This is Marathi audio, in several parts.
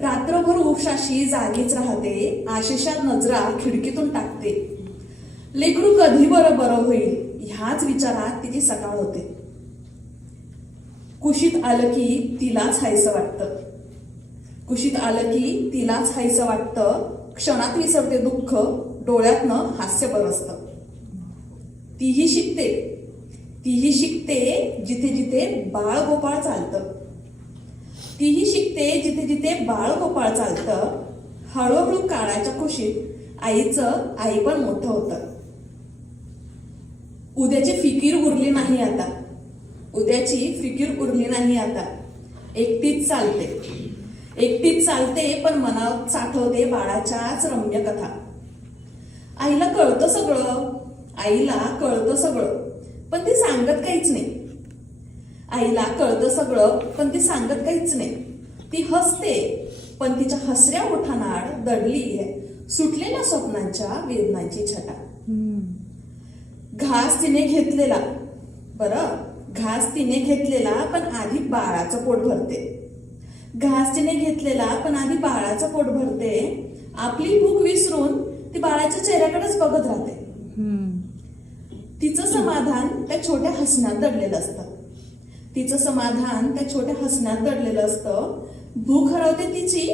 रात्रभर उशाशी जागीच राहते, आशेशात नजरा खिडकीतून टाकते. लेकरू कधी बरं बरं होईल ह्याच विचारात तिची सकाळ होते. कुशीत आलं की तिलाच हायसं वाटतं. कुशीत आलं की तिलाच हायसं वाटतं. क्षणात विसरते दुःख, डोळ्यातनं हास्य बरसतं. तीही शिकते जिथे जिथे बाळ गोपाळ चालतं. तीही शिकते जिथे जिथे बाळ गोपाळ चालतं. हळूहळू काळाच्या कुशीत आईचं आईपण मोठं होतं. उद्याची फिकीर उरली नाही आता. उद्याची फिकीर उरली नाही आता. एकटीच चालते पण मनात साठवते बाळाच्याच रम्य कथा. आईला कळतं सगळं पण ती सांगत काहीच नाही. आईला कळतं सगळं पण ती सांगत काहीच नाही. ती हसते पण तिच्या हसऱ्या ओठांआड दडली आहे सुटलेल्या स्वप्नांच्या वेदनांची छटा. घास तिने घेतलेला पण आधी बाळाचं पोट भरते. आपली भूक विसरून ती बाळाच्या चेहऱ्याकडेच बघत राहते. तिचं समाधान त्या छोट्या हसण्यात दडलेलं असतं. भूक हरवते तिची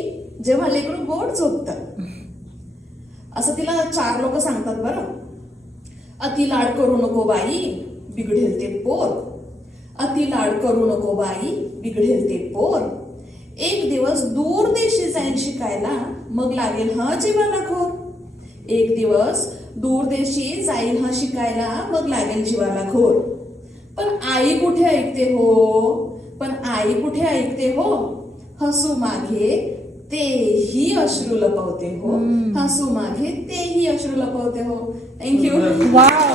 जेव्हा लेकरू गोड झोपतं. असं तिला 4 लोक सांगतात बरं. अति लाड करू नको बाई बिघडेल ते पोर. अति लाड करू नको बाई बिघडेल ते पोर. एक दिवस दूर देशी जाईल शिकायला मग लागेल हा जीवाला घोर. एक दिवस दूर देशी जाईल हा शिकायला मग लागेल जीवाला घोर. पण आई कुठे ऐकते हो. हसू मागे तेही अश्रू लपवते हो. थँक्यू. वाव,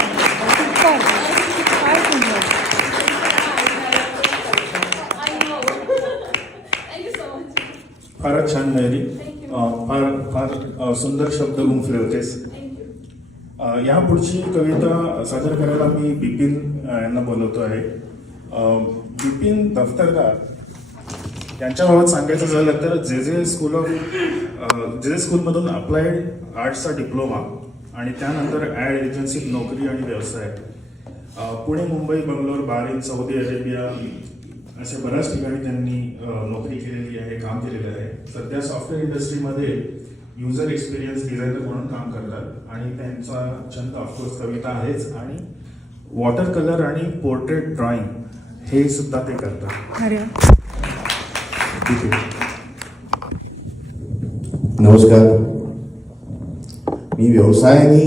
फारच छान मेहरी. फार सुंदर शब्द गुंफले होतेस. या पुढची कविता सादर करायला मी बिपिन यांना बोलवतो आहे. बिपिन दफ्तरदार यांच्याबाबत सांगायचं झालं तर जे स्कूलमधून अप्लाइड आर्ट्सचा डिप्लोमा आणि त्यानंतर ॲड एजन्सीत नोकरी आणि व्यवसाय. Pune, Mumbai, Bangalore, Bahrain, Saudi Arabia अशा बऱ्याच ठिकाणी त्यांनी नोकरी केलेली आहे, काम केलेलं आहे. सध्या सॉफ्टवेअर इंडस्ट्रीमध्ये युजर एक्सपिरियन्स डिझायनर म्हणून काम करतात आणि त्यांचा छंद ऑफकोर्स कविता आहेच आणि वॉटर कलर आणि पोर्ट्रेट ड्रॉइंग हे सुद्धा ते करतात. अरे नमस्कार. मी व्यवसायाने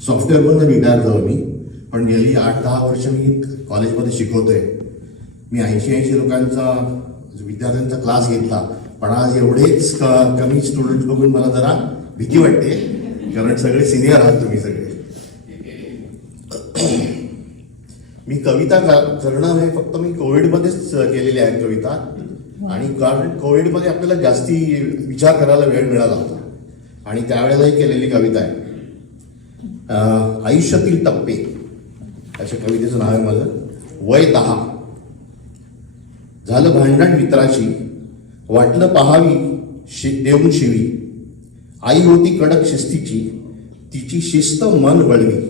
सॉफ्टवेअरमधून रिटायर झालो मी, पण गेली 8-10 वर्ष मी कॉलेजमध्ये शिकवतोय. मी 80 लोकांचा विद्यार्थ्यांचा क्लास घेतला, पण आज एवढेच कमी स्टुडंट बघून मला जरा भीती वाटते, कारण सगळे सिनियर आहात तुम्ही सगळे. मी कविता करणं हे फक्त मी कोविडमध्येच केलेली आहे कविता, आणि कारण कोविडमध्ये आपल्याला जास्ती विचार करायला वेळ मिळाला होता आणि त्यावेळेलाही केलेली कविता आहे. आयुष्यातील टप्पे अशा कवितेचं नाव आहे माझं. वय 10. झालं भांडण मित्राची, वाटलं पहावी देऊन शिवी. आई होती कडक शिस्तीची, तिची शिस्त मन वळवी.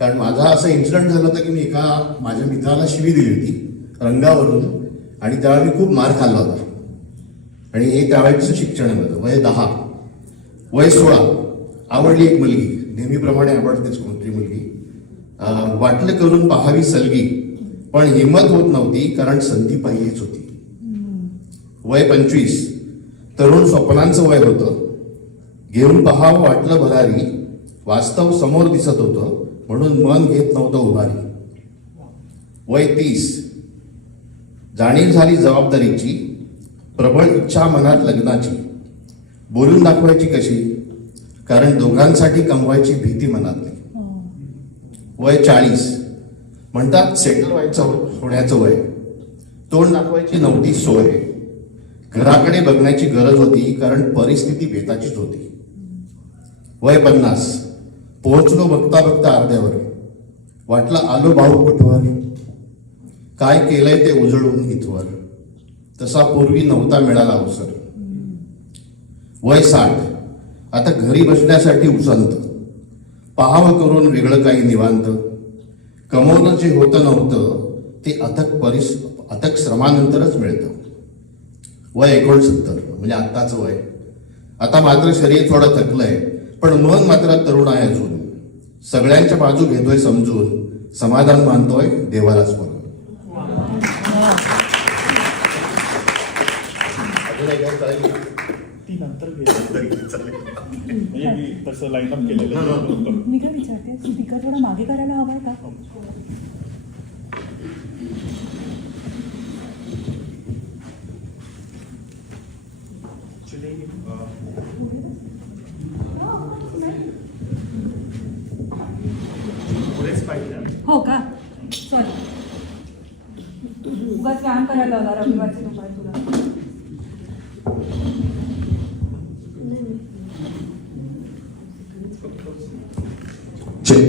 कारण माझा असा इन्सिडेंट झाला होता की मी एका माझ्या मित्राला शिवी दिली होती रंगावरून, आणि त्यावेळी मी खूप मार खाल्ला होता. आणि हे त्यावेळेचं शिक्षण आहे माझं. वय 10. वय 16. आवडली एक मुलगी, नेहमीप्रमाणे आवडतेच कोणतरी मुलगी. वाटलं करून पहावी सलगी, पण हिंमत होत नव्हती कारण संधी पाहिजेच होती. वय 25. तरुण स्वप्नांचं वय होतं. घेऊन पहावं वाटलं भरारी, वास्तव समोर दिसत होतं म्हणून मन घेत नव्हतं उभारी. वय 30. जाणीव झाली जबाबदारीची, प्रबळ इच्छा मनात लग्नाची. बोलून दाखवायची कशी, कारण दोघांसाठी कमवायची भीती मनातली. वय 40. म्हणतात सेटल होण्याचं वय. तोंड दाखवायची नव्हती सोय, घराकडे बघण्याची गरज होती कारण परिस्थिती बेताचीच होती. वय 50. पोहोचलो बघता बघता अर्ध्यावर, वाटलं आलो भाऊ कुठवर, काय केलंय ते उजळून इथवर. तसा पूर्वी नव्हता मिळाला अवसर. वय 60, आता घरी बसण्यासाठी उसंत, पाहावं करून वेगळं काही निवांत. कमवलं जे होतं नव्हतं ते अथक श्रमानंतरच मिळतं. वय 69 म्हणजे आत्ताचं वय. आता मात्र शरीर थोडं थकलंय, पण मन मात्र तरुण आहे अजून. सगळ्यांच्या बाजू घेतोय समजून, समाधान मानतोय देवालाच म्हणून. ती नंतर म्हणजे तसं लाईनअप केलेलं. मी काय विचारते, स्पीकर थोडा मागे करायला हवाय का? हो का? सॉरी, उगाच व्यायाम करायला लावला रविवारचे दुपारी तुला. चेक.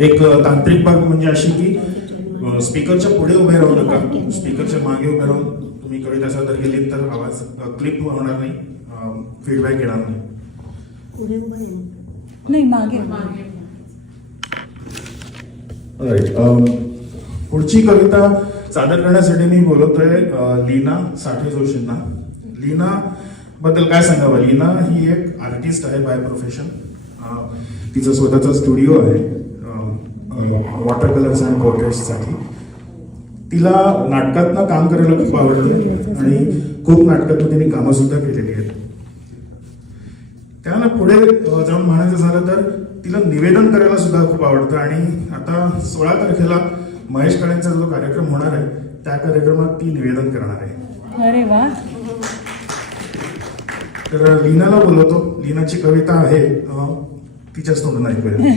एक तांत्रिक बाब म्हणजे अशी की स्पीकरच्या पुढे उभे राहू नका, स्पीकरच्या मागे उभे राहून तुम्ही कळीत असा जर गेले तर आवाज क्लिप होणार नाही, फीडबॅक येणार नाही. नाही, मागे. पुढची कविता सादर करण्यासाठी मी बोलवतोय लीना साठे जोशींना. लीना बद्दल काय सांगावं. लीना ही एक आर्टिस्ट आहे बाय प्रोफेशन. तिचं स्वतःचा स्टुडिओ आहे वॉटर कलर्स अँड पोर्ट्रेट्ससाठी. तिला नाटकातनं काम करायला खूप आवडते आणि खूप नाटकातून तिने कामं सुद्धा केलेली आहेत. त्याला पुढे जाऊन म्हणायचं झालं तर तिला निवेदन करायला सुद्धा खूप आवडतं आणि आता 16 तारखेला महेश काळेंचा जो कार्यक्रम होणार आहे त्या कार्यक्रमात ती निवेदन करणार आहे. अरे वा. तर लीनाला बोलवतो. लीनाची कविता आहे, तिच्याच तोंडून ऐकूया.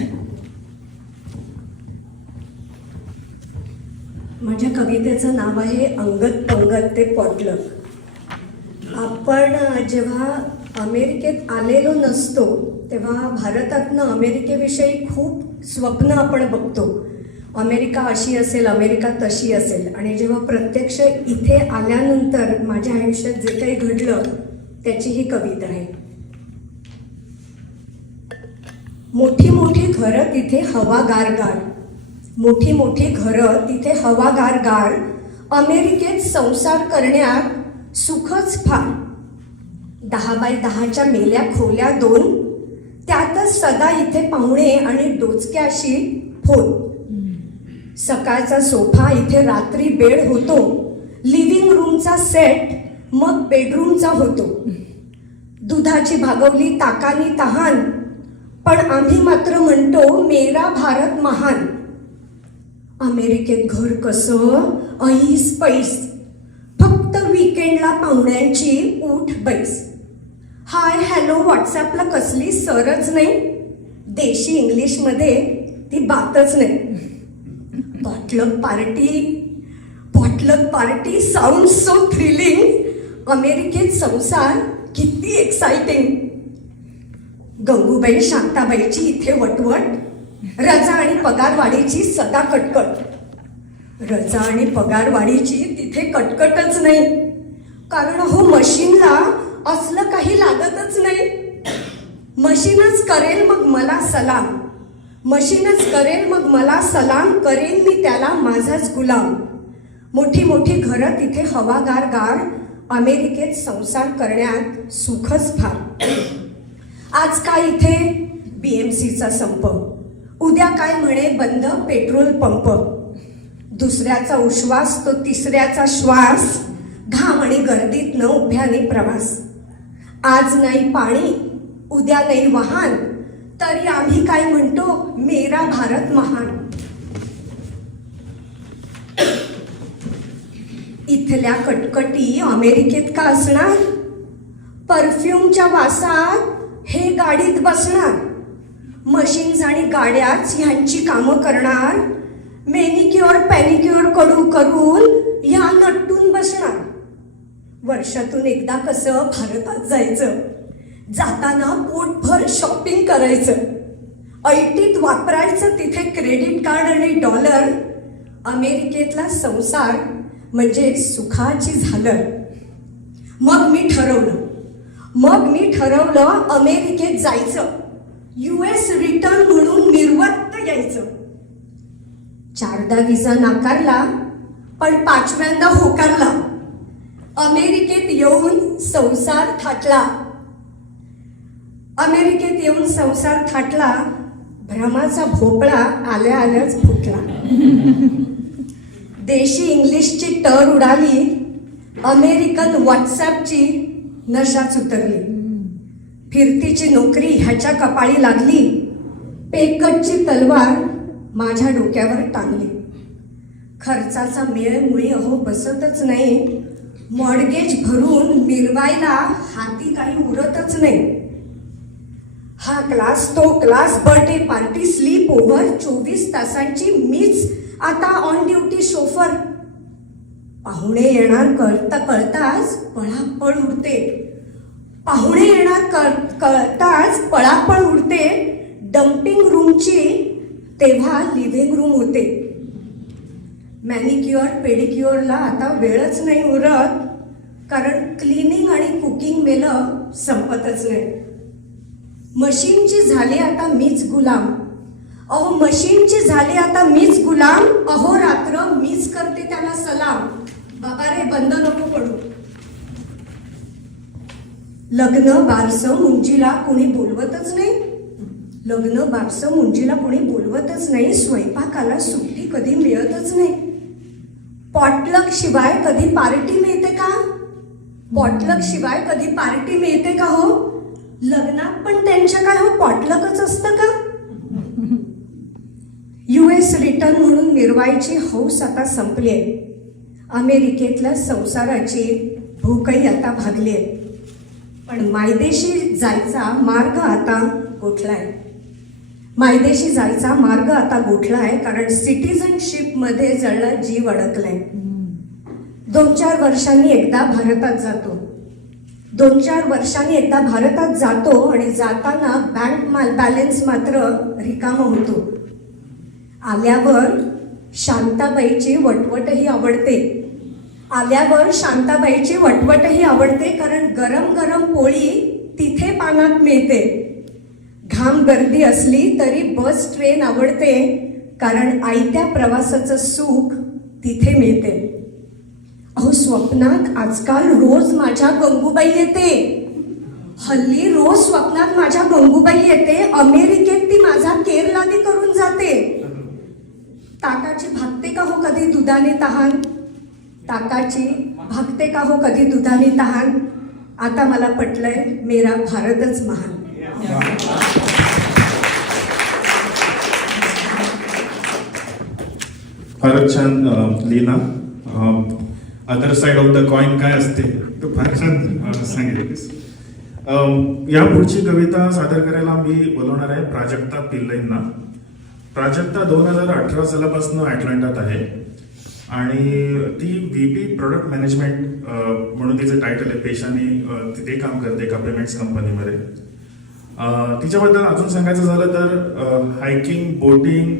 माझ्या कवितेचं नाव आहे अंगत पंगत ते पॉटलक. आपण जेव्हा अमेरिकेत आलेलो नसतो तेव्हा भारतातनं अमेरिकेविषयी खूप स्वप्न आपण बघतो. अमेरिका अशी असेल, अमेरिका तशी असेल. आणि जेव्हा प्रत्यक्ष इथे आल्यानंतर माझ्या आयुष्यात जे काही घडलं त्याची ही कविता आहे. मोठी मोठी घरं तिथे हवा गार, मोठी मोठी घरं तिथे हवा गार. अमेरिकेत संसार करण्यात सुखच फार. 10 बाय 10च्या मेल्या खोल्या 2, त्यातच सदा इथे पाहुणे आणि डोचक्याशी फोन. सकाळचा सोफा इथे रात्री बेड होतो. लिव्हिंग रूमचा सेट मग बेडरूमचा होतो. दुधाची भागवली ताकानी तहान, पण आम्ही मात्र म्हणतो मेरा भारत महान. अमेरिकेत घर कसं ऐस पैस, फक्त वीकेंडला पाहुण्यांची उठ बैस. हाय हॅलो व्हॉट्सॲपला कसली सरच नाही, देशी इंग्लिशमध्ये ती बातच नाही. Potluck party sound so thrilling. अमेरिकेत संसार किती एक्साइटिंग. गंगूबाई शांताबाईची इथे वटवट, रजा आणि पगारवाढीची सदा कटकट. रजा आणि पगारवाढीची तिथे कटकटच नाही, कारण हो मशीनला असलं काही लागतच नाही. मशीनच करेल मग मला सलाम, मशीनच करेल मग मला सलाम. करेन मी त्याला माझाच गुलाम. मोठी मोठी घरं तिथे हवा गार. अमेरिकेत संसार करण्यात सुखच फार. आज काय इथे BMCचा संप, उद्या काय म्हणे बंद पेट्रोल पंप. दुसऱ्याचा उश्वास तो तिसऱ्याचा श्वास, घाम आणि गर्दीत न उभ्याने प्रवास. आज नाही पाणी उद्या नाही वाहन, तरी आम्ही काय म्हणतो मेरा भारत महान. इथल्या कटकटी अमेरिकेत का असणार, परफ्यूमच्या वासात हे गाडीत बसणार. मशीन्स आणि गाड्याच ह्यांची कामं करणार. मेनिक्युअर पॅनिक्युअर करून ह्या नटून बसणार. वर्षातून एकदा कसं भारतात जायचं, जाताना पोटभर शॉपिंग करायचं. ऐटीत वापरायचं तिथे क्रेडिट कार्ड आणि डॉलर. अमेरिकेतला संसार म्हणजे सुखाची झालर. मग मी ठरवलं अमेरिकेत जायचं, US रिटर्न म्हणून निर्वत्त यायचं. 4दा विजा नाकारला, पण 5व्यांदा होकारला. अमेरिकेत येऊन संसार थाटला. भ्रमाचा भोपळा आल्या आल्याच फुटला. देशी इंग्लिशची टर उडाली, अमेरिकन व्हॉट्सॲपची नशाच उतरली. फिरतीची नोकरी ह्याच्या कपाळी लागली, पेकटची तलवार माझ्या डोक्यावर टांगली. खर्चाचा मेळमुळी अहो बसतच नाही, मॉर्गेज भरून मिरवायला हाती काही उरतच नाही. हा क्लास तो class, birthday party, sleep over, 24 तासांची मीच आता ऑन ड्युटी शोफर. पाहुणे येणार कळताच पळापळ उडते. डम्पिंग रूमची तेव्हा लिव्हिंग रूम होते. मॅनिक्युअर पेडिक्युअरला आता वेळच नाही उरत, कारण क्लिनिंग आणि कुकिंग मेलं संपतच नाही. मशीनची झाली आता मीच गुलाम. अहोरात्र मीच करते त्याला सलाम. बाबा रे बंद नको पडू. लग्न बारसं मुंजीला कोणी बोलवतच नाही. स्वयंपाकाला सुट्टी कधी मिळतच नाही. पॉटलक शिवाय कधी पार्टी मिळते का हो? लग्नात पण त्यांच्या काय हो पॉटलकच असतं का? US रिटर्न म्हणून मिरवायची हौस आता संपली आहे. अमेरिकेतल्या संसाराची भूकही आता भागली आहे. पण मायदेशी जायचा मार्ग आता गोठलाय. कारण सिटिझनशिपमध्ये जळला जीव अडकलाय. 2-4 वर्षांनी एकदा भारतात जातो आणि जाताना बँक बॅलन्स मात्र रिकामा होतो. आल्यावर शांताबाईची वटवटही आवडते. कारण गरम गरम पोळी तिथे पानात मिळते. घाम गर्दी असली तरी बस ट्रेन आवडते, कारण आयत्या प्रवासाचं सुख तिथे मिळते. अहो स्वप्नात आजकाल रोज माझ्या गंगूबाई येते. अमेरिकेत ती माझा केरलादी करून जाते. ताकाची भागते का हो कधी दुधाने तहान. आता मला पटलंय, मेरा भारतच महान. फारच छान Leena. Other side of the coin काय असते तो फार छान सांगितलीस. या पुढची कविता सादर करायला मी बोलवणार आहे प्राजक्ता पिल्लईंना. प्राजक्ता 2018 सालापासून अटलांटात आहे आणि ती VP प्रोडक्ट मॅनेजमेंट म्हणून तिचं टायटल आहे. पेशाने ते काम करते एका पेमेंट्स कंपनीमध्ये. तिच्याबद्दल अजून सांगायचं झालं तर हायकिंग, बोटिंग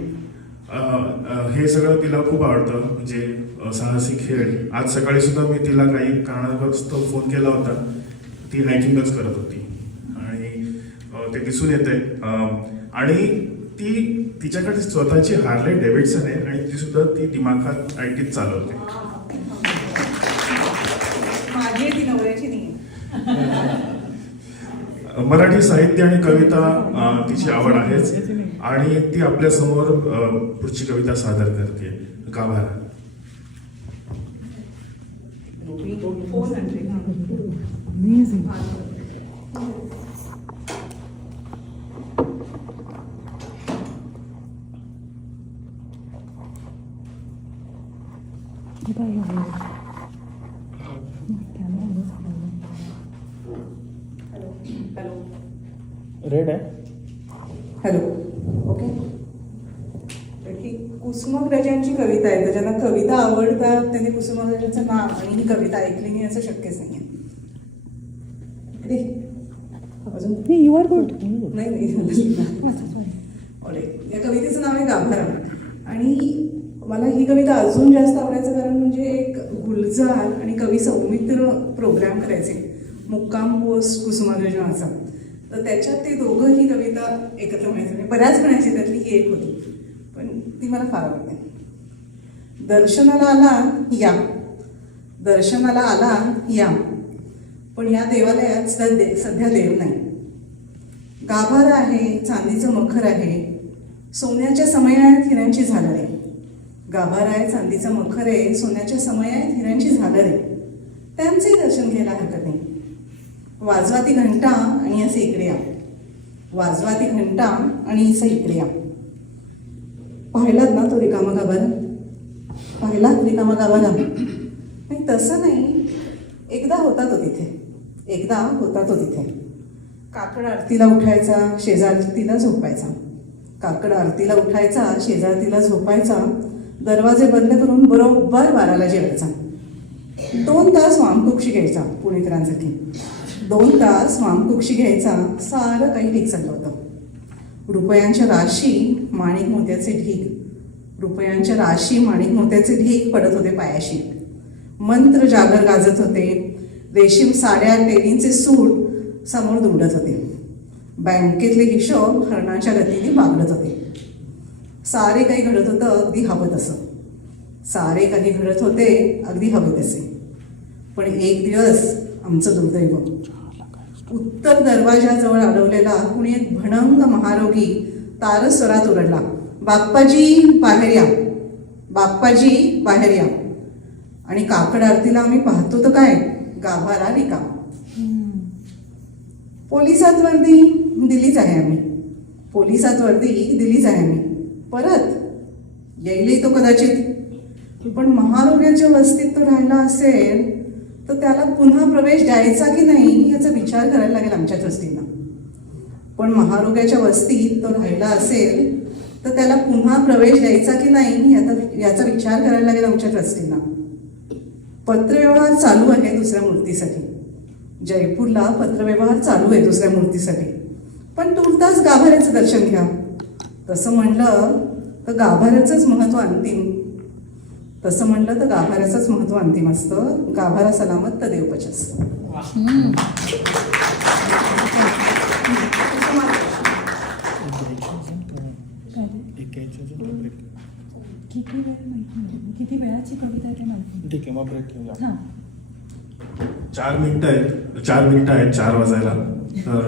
हे सगळं तिला खूप आवडतं, म्हणजे साहसी खेळ. आज सकाळी सुद्धा मी तिला काही कारणास्तव फोन केला होता, ती हायकिंगच करत होती आणि ते दिसून येते. आणि तिच्याकडे स्वतःची हार्ले डेव्हिडसन आहे आणि ती सुद्धा ती दिमाखात ITत चालवते. माझी ती नवऱ्याची नाही. मराठी साहित्य आणि कविता तिची आवड आहेच आणि ती आपल्या समोर पुढची कविता सादर करते. गाभारा. रेड आहे. हॅलो. ओके. ही कुसुमाग्रजांची कविता आहे. तर ज्यांना कविता आवडतात त्यांनी कुसुमाग्रजांचं नाव आणि ही कविता ऐकली नाही असं शक्यच नाही. अजून यू आर गुड. नाही या कवितेचं नाव आहे गाभारा. आणि मला ही कविता अजून जास्त आवडायचं कारण म्हणजे एक गुलजार आणि कवी सौमित्र प्रोग्राम करायचे, मुक्काम पोस्ट कुसुमाग्रज नावाचा. तर त्याच्यात ते दोघं ही कविता एकत्र म्हणायचे, म्हणजे बऱ्याच म्हणायची, त्यातली ही एक होती, पण ती मला फार आवडते. दर्शनाला आला या, दर्शनाला आला या, पण या देवालयात सध्या देव नाही. गाभारा आहे, चांदीचं मखर आहे, सोन्याच्या समयात हिऱ्यांची झालर आहे. गाभारा आहे, चांदीचं मखर आहे, सोन्याच्या समयात हिऱ्यांची झालर आहे. त्यांचंही दर्शन घ्यायला हरकत नाही. वाजवा ती घंटा आणि असे इकडे या, वाजवा ती घंटा आणि असं इकडे या. पाहिलात ना तो रिकामा गाभारा, पाहिलात रिकामा गाभारा. नाही तसं नाही, एकदा होता तो तिथे, एकदा होता तो तिथे. काकड आरतीला उठायचा, शेजारतीला झोपायचा. काकड आरतीला उठायचा, शेजारतीला झोपायचा. दरवाजे बंद करून बरोबर 12ला जेवायचा. 2 तास वामकुक्षी घ्यायचा पुणेकरांसाठी, 2 तास वामकुक्षी घ्यायचा. सारं काही ठीक चाललं होतं. रुपयांच्या राशी, माणिक मोत्याचे ढीग, रुपयांच्या राशी, माणिक मोत्याचे ढीग पडत होते पायाशी. मंत्र जागर गाजत होते. रेशीम साड्या, टेलींचे सूट समोर दुमडत होते. बँकेतले हिशोब हरणाच्या गतीने बागडत होते. सारे काही घडत होतं अगदी हवं तसं, सारे काही घडत होते अगदी हवे तसे. पण एक दिवस आमचं दुर्दैव, उत्तर दरवाजाजवळ अडवलेला कुणी एक भणंग महारोगी तारस्वरात ओरडला, बाप्पाजी बाहेर या, बाप्पाजी बाहेर या. आणि काकड आरतीला आम्ही पाहतो तर काय, गाभारा रिकामा. पोलिसात वर्दी दिलीच आहे आम्ही, पोलिसात वर्दी दिलीच आहे आम्ही. परत येईलही तो कदाचित, पण महारोग्याच्या वस्तीत तो राहिला असेल तर त्याला पुन्हा प्रवेश द्यायचा की नाही याचा विचार करायला लागेल आमच्या ट्रस्टींना. पण महारोग्याच्या वस्तीत तो राहिला असेल तर त्याला पुन्हा प्रवेश द्यायचा की नाही याचा विचार करायला लागेल आमच्या ट्रस्टींना. पत्रव्यवहार चालू आहे दुसऱ्या मूर्तीसाठी, जयपूरला पत्रव्यवहार चालू आहे दुसऱ्या मूर्तीसाठी. पण तुर्तास गाभाऱ्याचं दर्शन घ्या. तसं म्हणलं तर गाभाऱ्याचंच महत्त्व अंतिम, तसं म्हणलं तर गाभाऱ्याचंच महत्त्व अंतिम असतं. गाभारा सलामत तर देवपचस. किती वेळाची कविता आहे ते माहिती? ठीक आहे, मग ब्रेक घेऊया. हां. 4 मिनिटं आहेत 4 वाजायला. तर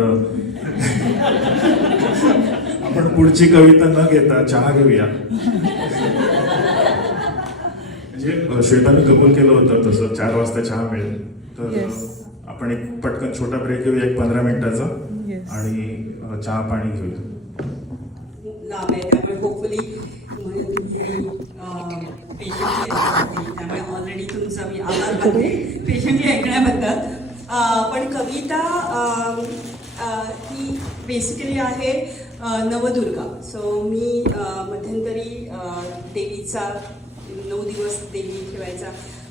आपण पुढची कविता न घेता चहा घेऊया. म्हणजे श्वेताने कबूल केलं होतं तसं 4 वाजता चहा मिळेल. तर Yes. आपण एक पटकन छोटा ब्रेक घेऊया, एक 15 मिनिटाचा. Yes. आणि चहा पाणी घेऊया. लांब आहे त्यामुळे होपफुली पेशंटली त्यामुळे ऑलरेडी तुमचा मी आभार मानते पेशंटली ऐकण्याबद्दल. पण कविता ही बेसिकली आहे नवदुर्गा. सो मी मध्यंतरी देवीचा 9 दिवस देवी ठेवायचा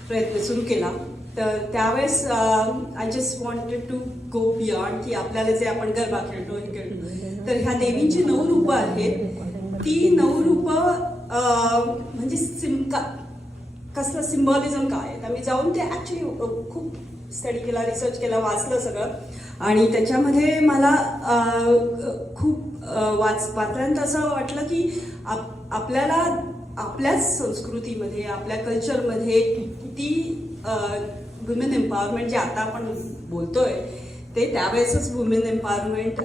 प्रयत्न सुरू केला. तर त्यावेळेस I just wanted to go beyond की आपल्याला जे आपण गरबा खेळतो हे खेळतो, तर ह्या देवींची 9 रूपं आहेत. ती 9 रूपं म्हणजे कसलं सिम्बॉलिझम काय आहे. आम्ही जाऊन ते ॲक्च्युली खूप स्टडी केला, रिसर्च केला, वाचलं सगळं. आणि त्याच्यामध्ये मला खूप वाचल्यानंतर असं वाटलं की आपल्याला आपल्याच संस्कृतीमध्ये, आपल्या कल्चरमध्ये किती वुमेन एम्पॉवरमेंट जे आता आपण बोलतोय ते त्यावेळेसच वुमेन एम्पॉवरमेंट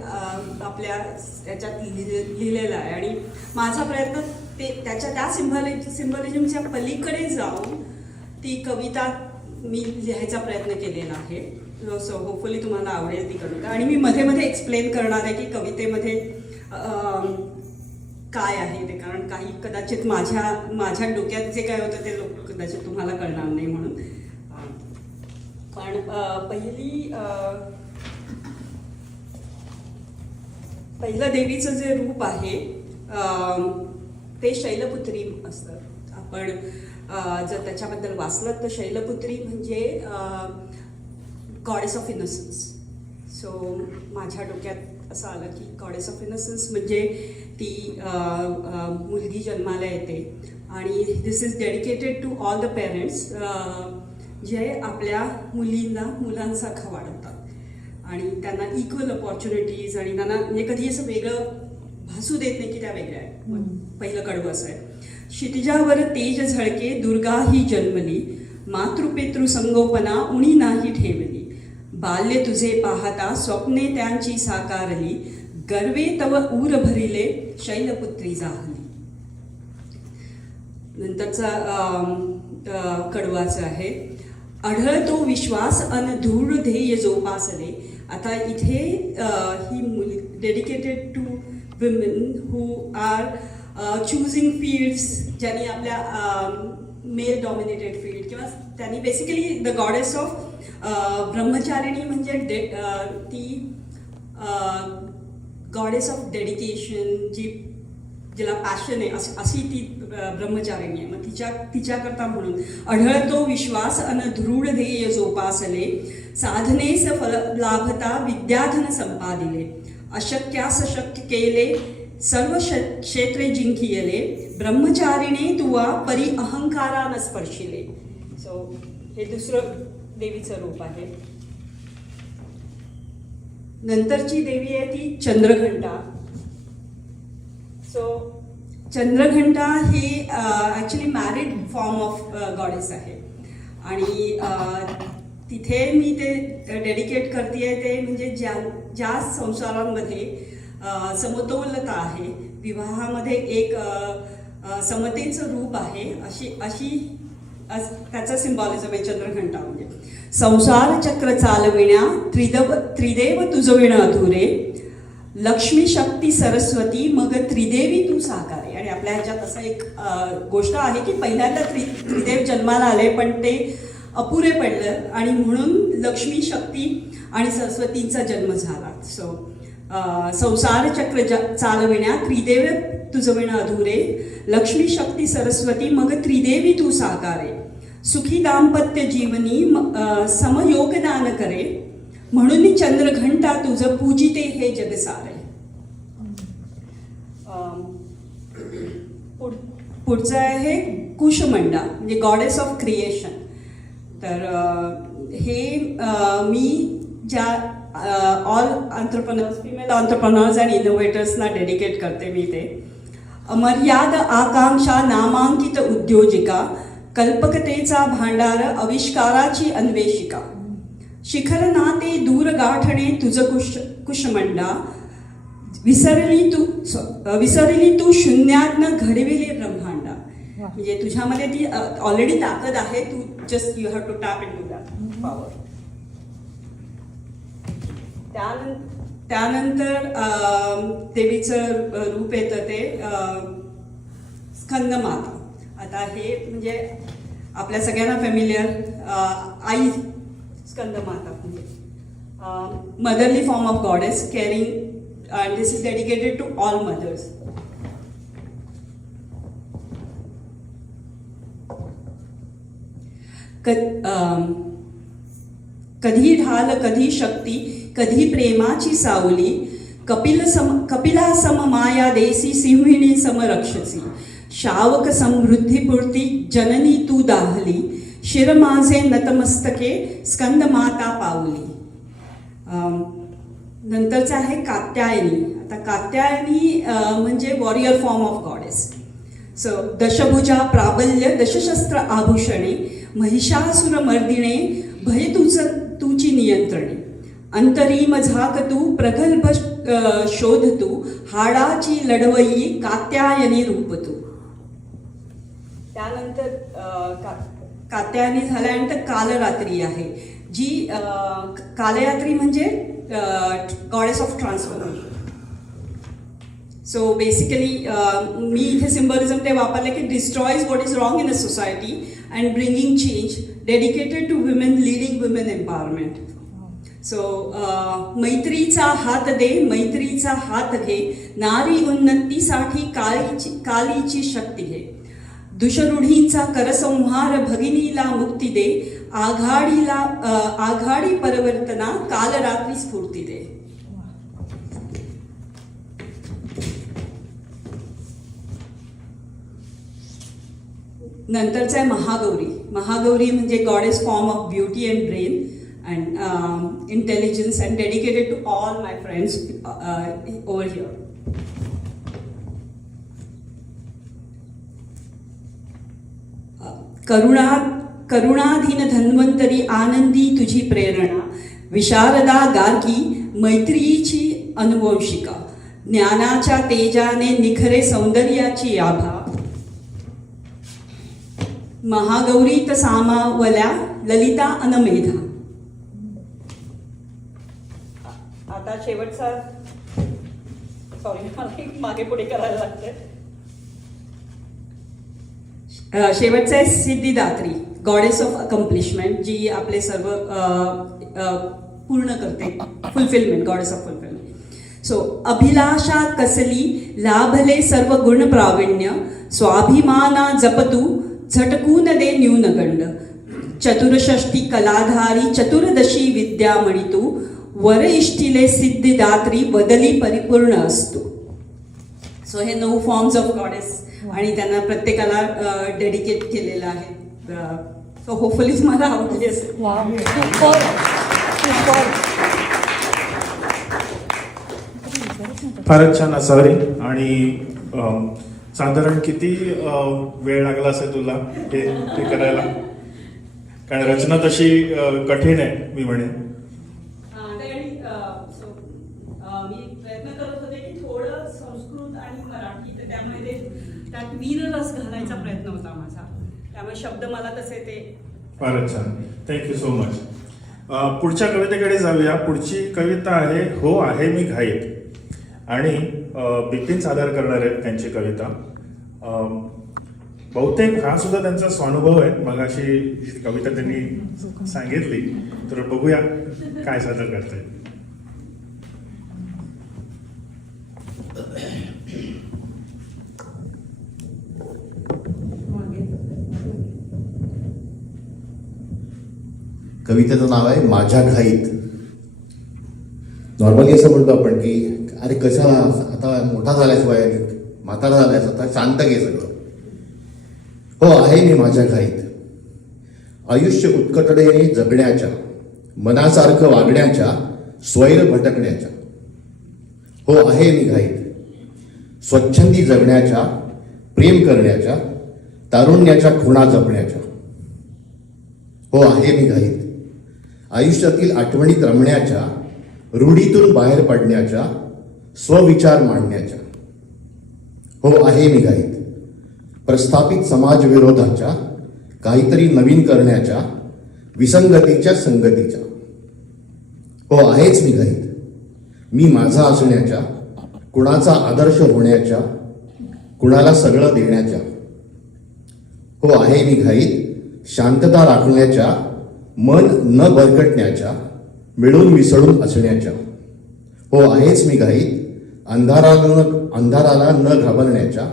आपल्या त्याच्यात लिहिलेलं आहे. आणि माझा प्रयत्न त्या सिम्बॉलिझमच्या पलीकडे जाऊन ती कविता मी लिहायचा प्रयत्न केलेला आहे. सो होपफुली तुम्हाला आवडेल ती कविता. आणि मी मध्ये मध्ये एक्सप्लेन करणार आहे की कवितेमध्ये काय आहे ते, कारण काही कदाचित माझ्या डोक्यात जे काय होतं ते कदाचित तुम्हाला कळणार नाही म्हणून. पण पहिलं देवीचं जे रूप आहे ते शैलपुत्री असतं. आपण जर त्याच्याबद्दल वाचलं तर शैलपुत्री म्हणजे गॉडेस ऑफ इनोसन्स. सो माझ्या डोक्यात असं आलं की गॉडेस ऑफ इनोसन्स म्हणजे ती मुलगी जन्माला येते आणि this is dedicated to all the parents जे आपल्या मुलींना मुलांसारखं वाढवतात आणि त्यांना इक्वल ऑपॉर्च्युनिटीज आणि त्यांना म्हणजे कधी असं वेगळं भासू देत नाही की त्या वेगळ्या आहेत. पहिलं कडवं असं आहे. क्षितिजावर तेज झळके दुर्गा ही जन्मली, मातृपितृ संगोपना उणी नाही ठेवली, बाल्य तुझे पाहता स्वप्ने त्यांची साकारली, गर्वे तव ऊर भरिले शैलपुत्री जाहली. नंतरचा कडवाचं आहे. आढळतो विश्वास अन दृढ ध्येय जोपासले. आता इथे ही मुली dedicated to women who are choosing fields ज्यांनी आपल्या मेल डॉमिनेटेड फील्ड किंवा त्यांनी basically the goddess of Brahmacharini म्हणजे ती गॉडेस ऑफ डेडिकेशन जिला पॅशन आहे अशी ती ब्रह्मचारिणी आहे. मग तिच्याकरता म्हणून आढळतो विश्वास अन दृढ ध्येय जोपासले, साधनेस फल लाभता विद्याधन संपादिले, अशक्यास शक्य केले सर्व क्षेत्रे जिंकियले, ब्रह्मचारिणे तुवा परी अहंकारान स्पर्शिले. सो हे दुसरं देवीचं रूप आहे. नंतरची देवी आहे ती Chandraghanta. So Chandraghanta he actually married form of goddess आहे आणि तिथे मी ते डेडिकेट करते ते म्हणजे ज्या संसारांमध्ये समतोलता आहे, विवाहामध्ये एक समतेचं रूप आहे, त्याचं सिम्बॉलिझम आहे चंद्रघंटा. म्हणजे संसार चक्र चालविण्या त्रिदेव तुझविण अधुरे, लक्ष्मी शक्ती सरस्वती मग त्रिदेवी तू साकारे. आणि आपल्या ह्याच्यात असं एक गोष्ट आहे की पहिल्यांदा त्रिदेव जन्माला आले पण ते अपुरे पडलं आणि म्हणून लक्ष्मी शक्ती आणि सरस्वतींचा जन्म झाला. सो संसार चक्र चालविण्या त्रिदेव तुझविण अधुरे, लक्ष्मी शक्ती सरस्वती मग त्रिदेवी तू साकारे, सुखी दाम्पत्य जीवनी समयोगदान करे, म्हणून चंद्रघंटा तुझं पूजिते हे जग सारे. पुढचं आहे कुशमंडा म्हणजे गॉडेस ऑफ क्रिएशन. तर हे मी ज्या ऑल एंटरप्रेन्योर्स, फिमेल एंटरप्रेन्योर्स आणि इनोव्हेटर्सना डेडिकेट करते मी ते. अमर्याद आकांक्षा नामांकित उद्योजिका, कल्पकतेचा भांडार आविष्काराची अन्वेषिका, शिखर नाते दूर गाठणे तुझ कुशमंडा, विसरली तू शून्यातनं घडविले ब्रह्मांडा. म्हणजे तुझ्यामध्ये ती ऑलरेडी ताकद आहे, तू just you have to tap in to that power. त्यानंतर देवीचं रूप येतं ते स्कंदमाता. आता हे म्हणजे आपल्या सगळ्यांना फेमिलियर आई स्कंदमाता म्हणजे motherly form of goddess caring and this is dedicated to all mothers. कधी ढाल कधी शक्ती कधी प्रेमाची सावली, कपिला सम माया देसी सिंहिणी समरक्षसी, शावक समृद्धीपुरती जननी तू दाहली, शिर माझे नतमस्तके स्कंदमाता पावली. नंतरचं आहे कात्यायनी. आता कात्यायनी म्हणजे warrior form of goddess. So दशभुजा प्राबल्य दशशस्त्र आभूषणे, महिषासुर मर्दिणे भय तुची नियंत्रणे, अंतरीम झाक तू प्रगल्भ शोध तू, हाडाची लढवई कात्यायनी रूप तू. त्यानंतर कात्यायनी झाल्यानंतर कालरात्री आहे जी कालरात्री म्हणजे goddess of transformation. So basically मी इथे सिम्बॉलिझम ते वापरले की destroys what is wrong in a society and bringing change, dedicated to women, leading women empowerment. So मैत्रीचा हात दे, मैत्रीचा हात घे, नारी उन्नतीसाठी कालीची शक्ती घे, दुष्रूढींचा करसंहार भगिनीला मुक्ती दे, आघाडी परिवर्तना कालरात्री स्फूर्ती दे. नंतरचं आहे महागौरी. महागौरी म्हणजे goddess form of beauty and brain and intelligence and dedicated to all my friends over here. करुणाधीन धन्वंतरी आनंदी तुझी प्रेरणा, विशारदा गार्गी मैत्रीची अनुवंशिका, ज्ञानाच्या तेजाने निखरे सौंदर्याची आभा, महागौरीत सामावल्या ललिता अनमेधा. आता शेवटचा, सॉरी मला एक मागे पुढे करायला लागतंय. शेवटचं आहे सिद्धिदात्री, गॉडेस ऑफ अकम्प्लिशमेंट, जी आपले सर्व पूर्ण करते, fulfilment, goddess of fulfilment. So अभिलाषा कसली लाभले सर्व गुण प्रावीण्य, स्वाभिमाना जपतू झटकून दे न्यूनगंड, चतुर्षष्टी कलाधारी चतुर्दशी विद्या म्हणितू, वर इष्टिले सिद्धिदात्री बदली परिपूर्ण असतो. सो हे 9 फॉर्म्स ऑफ गॉडेस आणि त्यांना प्रत्येकाला डेडिकेट केलेलं आहे. सो होपफुली तुम्हाला आवडली असेल. फारच छान असावी. आणि साधारण किती वेळ लागला असेल तुला ते करायला? कारण रचना तशी कठीण आहे मी म्हणेन. मी प्रयत्न करत होते की थोडं संस्कृत आणि मराठी, तर त्यामुळे त्यात वीररस घालायचा प्रयत्न होता माझा, त्यामुळे शब्द मला तसे ते. फारच छान, थँक्यू सो मच. पुढच्या कवितेकडे जाऊया. पुढची कविता आहे हो आहे मी घाईत, आणि बिपिन सादर करणार आहेत त्यांची कविता. बहुतेक हा सुद्धा त्यांचा स्वानुभव आहे. मगाशी जी कविता त्यांनी सांगितली, तर बघूया काय सादर करतायत. कवितेचं नाव आहे माझ्या घाईत. नॉर्मली असं म्हणतो आपण की अरे कशाला, आता मोठा झाल्यास वय, म्हातारा झाल्यास, आता शांत घे सगळं. हो आहे मी माझ्या घाईत, आयुष्य उत्कटतेने जगण्याच्या, मनासारखं वागण्याच्या, स्वैर भटकण्याच्या. हो आहे मी घाईत, स्वच्छंदी जगण्याच्या, प्रेम करण्याच्या, तारुण्याच्या खुणा जपण्याच्या. हो आहे मी घाईत, आयुष्यातील आठवणीत रमण्याच्या, रूढीतून बाहेर पडण्याच्या, स्वविचार मांडण्याच्या. हो आहे मी घाईत, प्रस्थापित समाजविरोधाच्या, काहीतरी नवीन करण्याच्या, विसंगतीच्या संगतीच्या. हो आहेच मी घाईत, मी माझा असण्याच्या, कुणाचा आदर्श होण्याच्या, कुणाला सगळं देण्याच्या. हो आहे मी घाईत, शांतता राखण्याच्या, मन न भरकटण्याच्या, मिळून मिसळून असण्याच्या. हो आहेच मी घाईत, अंधाराला न घाबरण्याच्या,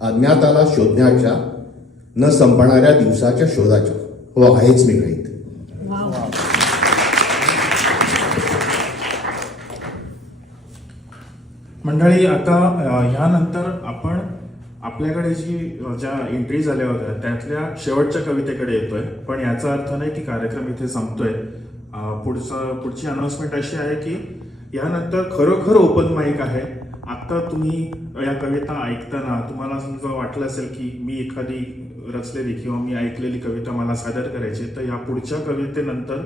अज्ञाताला शोधण्याच्या, न संपणाऱ्या दिवसाच्या शोधाच्या. हो आहेच मी घाईत. मंडळी, आता ह्यानंतर आपण आपल्याकडे ज्या एंट्री झाल्या होत्या त्यातल्या शेवटच्या कवितेकडे येतोय. पण याचा अर्थ नाही की कार्यक्रम इथे संपतोय. पुढची अनाउन्समेंट अशी आहे की यानंतर खरोखर ओपन माईक आहे. आता तुम्ही या कविता ऐकताना तुम्हाला समजा वाटलं असेल की मी एखादी रचलेली किंवा मी ऐकलेली कविता मला सादर करायची, तर या पुढच्या कवितेनंतर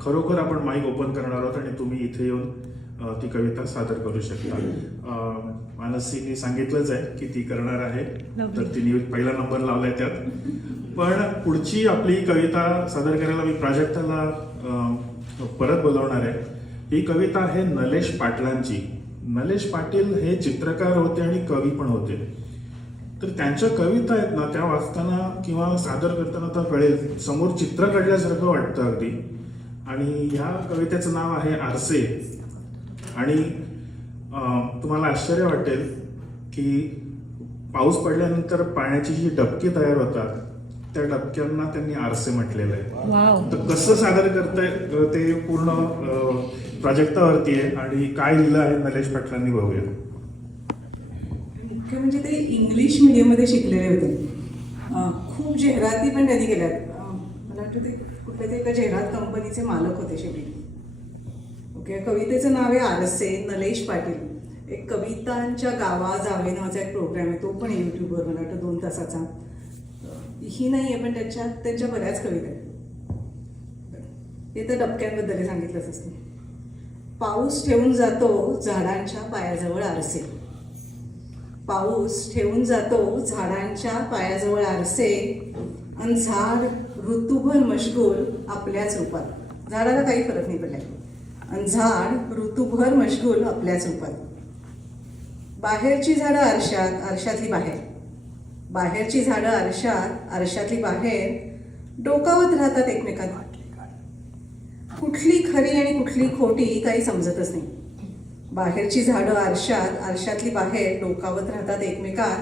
खरोखर आपण माईक ओपन करणार आहोत आणि तुम्ही इथे येऊन ती कविता सादर करू शकता. मानसीने सांगितलंच आहे की ती करणार आहे, तर तिने पहिला नंबर लावलाय त्यात. पण पुढची आपली कविता सादर करायला मी प्राजक्ताला परत बोलवणार आहे. ही कविता आहे नलेश पाटलांची. नलेश पाटील हे चित्रकार होते आणि कवी पण होते. तर त्यांच्या कविता आहेत ना, त्या वाचताना किंवा सादर करताना तर कळेल, समोर चित्र काढल्यासारखं वाटतं अगदी. आणि ह्या कवितेचं नाव आहे आरसे. आणि तुम्हाला आश्चर्य वाटेल की पाऊस पडल्यानंतर पाण्याची जी डबकी तयार होतात त्या डबक्यांना त्यांनी आरसे म्हटलेलं आहे. तर कसं सादर करताय ते पूर्ण प्राजक्तावरती आहे. आणि काय लिहिलं आहे नलेश पाटलांनी बघूया. मुख्य म्हणजे ते इंग्लिश मीडियममध्ये शिकलेले होते खूप जाहिराती पण त्यांनी केल्यात. मला वाटतं ते कुठल्या तरी एका जाहिरात कंपनीचे मालक होते शेवटी. ओके, कवितेचं नाव आहे आरसे, नलेश पाटील. एक कवितांच्या गावा जावे नावाचा एक प्रोग्राम आहे, तो पण यूट्यूबवर मला वाटतं 2 तासाचा. ही नाही आहे पण त्यांच्या बऱ्याच कविता आहेत. हे तर डबक्यांबद्दल सांगितलंच असतं. पाऊस ठेवून जातो झाडांच्या पायाजवळ आरसे. पाऊस ठेवून जातो झाडांच्या पायाजवळ आरसे, आणि झाड ऋतूभर मशगूल आपल्याच रूपात. झाडाला काही फरक नाही पडला. आणि झाड ऋतूभर मशगूल आपल्याच रूपात. बाहेरची झाडं आरशात, आरशातली बाहेर. बाहेरची झाडं आरशात, आरशातली बाहेर डोकावत राहतात एकमेकांना. कुठली खरी आणि कुठली खोटी काही समजतच नाही. बाहेरची झाडं आरशात, आरशातली बाहेर डोकावत राहतात एकमेकात.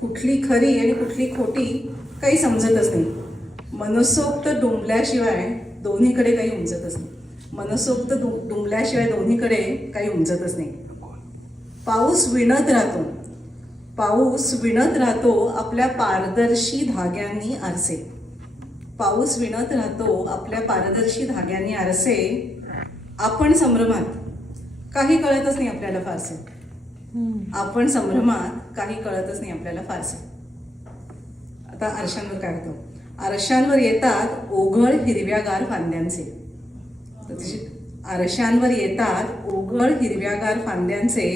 कुठली खरी आणि कुठली खोटी काही समजतच नाही. मनसोक्त डुंबल्याशिवाय दोन्हीकडे काही उमजतच नाही. मनसोक्त डुंबल्याशिवाय दोन्हीकडे काही उमजतच नाही. पाऊस विणत राहतो, पाऊस विणत राहतो आपल्या पारदर्शी धाग्यांनी आरसे. पाऊस विणत राहतो आपल्या पारदर्शी धाग्यांनी आरसे. आपण संभ्रमात, काही कळतच नाही आपल्याला फारसे. आपण संभ्रमात, काही कळतच नाही आपल्याला फारसे. आता आरशांवर काय होतं? आरशांवर येतात ओघळ हिरव्यागार फांद्यांचे. आरशांवर येतात ओघळ हिरव्यागार फांद्यांचे.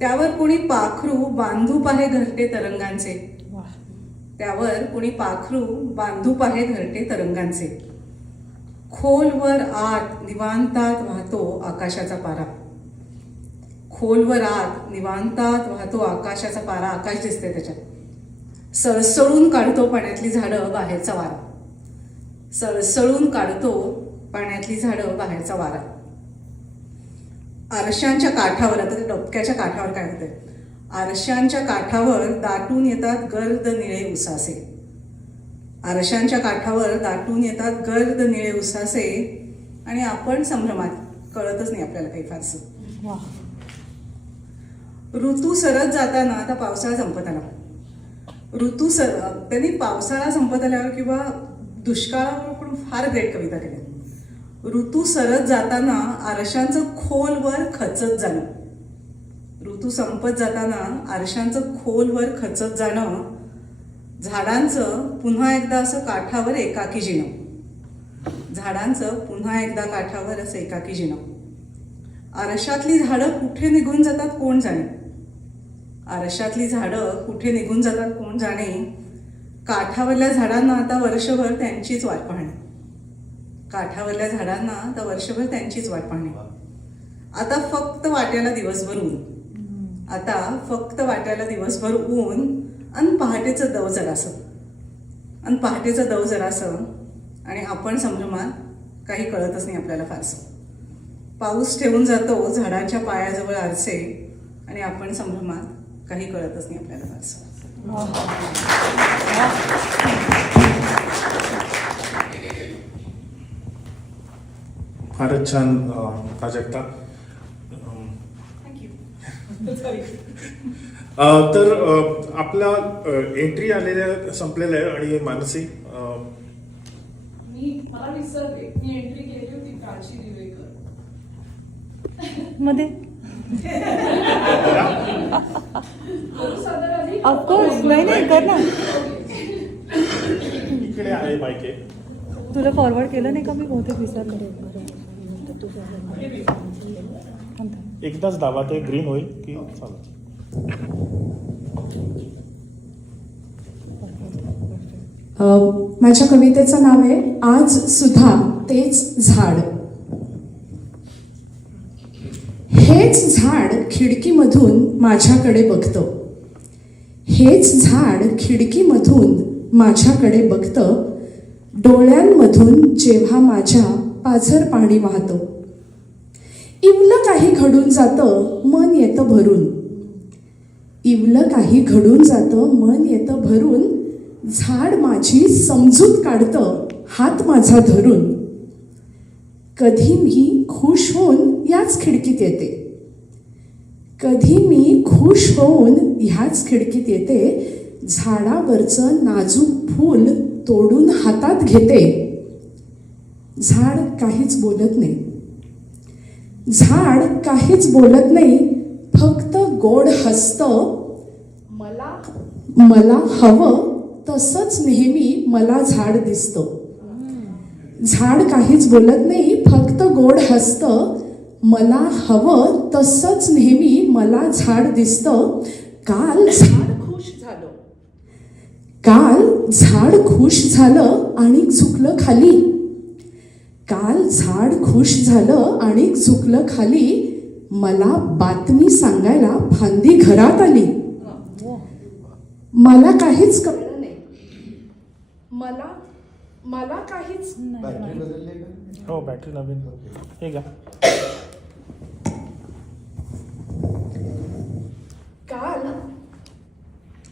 त्यावर कोणी पाखरू बांधू पाहे घरटे तरंगांचे. त्यावर कोणी पाखरू बांधू पाहे घरटे तरंगांचे. खोलवर आत निवांतात वाहतो आकाशाचा पारा. खोलवर आत निवांतात वाहतो आकाशाचा पारा. आकाश दिसते त्याच्यात. सळसळून काढतो पाण्यातली झाडं बाहेरचा वारा. सळसळून काढतो पाण्यातली झाडं बाहेरचा वारा. आरशांच्या काठावर, आता त्या डबक्याच्या काठावर काय होतंय? आरशांच्या काठावर दाटून येतात गर्द निळे उसासे. आरशांच्या काठावर दाटून येतात गर्द निळे उसासे, आणि आपण संभ्रमात, कळतच नाही आपल्याला काही फारसं. ऋतू सरत जाताना, आता पावसाळा संपत आला. त्यांनी पावसाळा संपत आल्यावर किंवा दुष्काळावर पण फार ग्रेट कविता केल्या. ऋतू सरत जाताना आरशांचं खोलवर खचत जाणं. ऋतू संपत जाताना आरशांचं खोलवर खचत जाणं. झाडांचं पुन्हा एकदा असं काठावर एकाकी जिणं. झाडांचं पुन्हा एकदा काठावर असं एकाकी जिणं. आरशातली झाडं कुठे निघून जातात कोण जाणे. आरशातली झाडं कुठे निघून जातात कोण जाणे. काठावरल्या झाडांना आता वर्षभर त्यांचीच वाट पाहणे. काठावरल्या झाडांना आता वर्षभर त्यांचीच वाट पाहणे. आता फक्त वाट्याला दिवसभर ऊन. आता फक्त वाट्याला दिवसभर ऊन, आणि पहाटेचं दव जरासं. आणि पहाटेचं दव जरासं, आणि आपण संभ्रमात, काही कळतच नाही आपल्याला फारसं. पाऊस ठेवून जातो झाडांच्या पायाजवळ आरसे, आणि आपण संभ्रमात, काही कळतच नाही आपल्याला फारसं. फारच छान प्राजक्ता. तर आपला एंट्री आलेल्या संपलेला आहे, आणि मानसी मला विसरले, मी एंट्री केली होती काळजी दिवेकर मध्ये. ऑफकोर्स, नाही कर ना. इकडे आहे माहिती. तुला फॉरवर्ड केलं नाही का मी? बहुतेक विसरले. एकदाच दाबा, ते ग्रीन होईल की चालू. माझ्या कवितेचं नाव आहे आज सुद्धा तेच झाड. हेच झाड खिडकीमधून माझ्याकडे बघतं. हेच झाड खिडकीमधून माझ्याकडे बघतं. डोळ्यांमधून जेव्हा माझ्या पाझर पाणी वाहतं. इवलं काही घडून जातं मन येतं भरून. इवलं काही घडून जातं मन येतं भरून. झाड माझी समजूत काढतं हात माझा धरून. कधी मी खुश होऊन याच खिडकीत येते. कधी मी खुश होऊन ह्याच खिडकीत येते. झाडावरचं नाजूक फूल तोडून हातात घेते. झाड काहीच बोलत नाही. झाड काहीच बोलत नाही, फक्त गोड हसतं. मला हवं तसंच नेहमी मला झाड दिसतं. झाड काहीच बोलत नाही, फक्त गोड हसतं. मला हवं तसंच नेहमी मला झाड दिसतं. काल झाड खुश झालं आणि झुकलं खाली. काल झाड खुश झालं आणि झुकलं खाली. मला बातमी सांगायला फांदी घरात आली. मला काहीच कळलं नाही. मला काहीच हो, बॅटरी नवीन हे घ्या.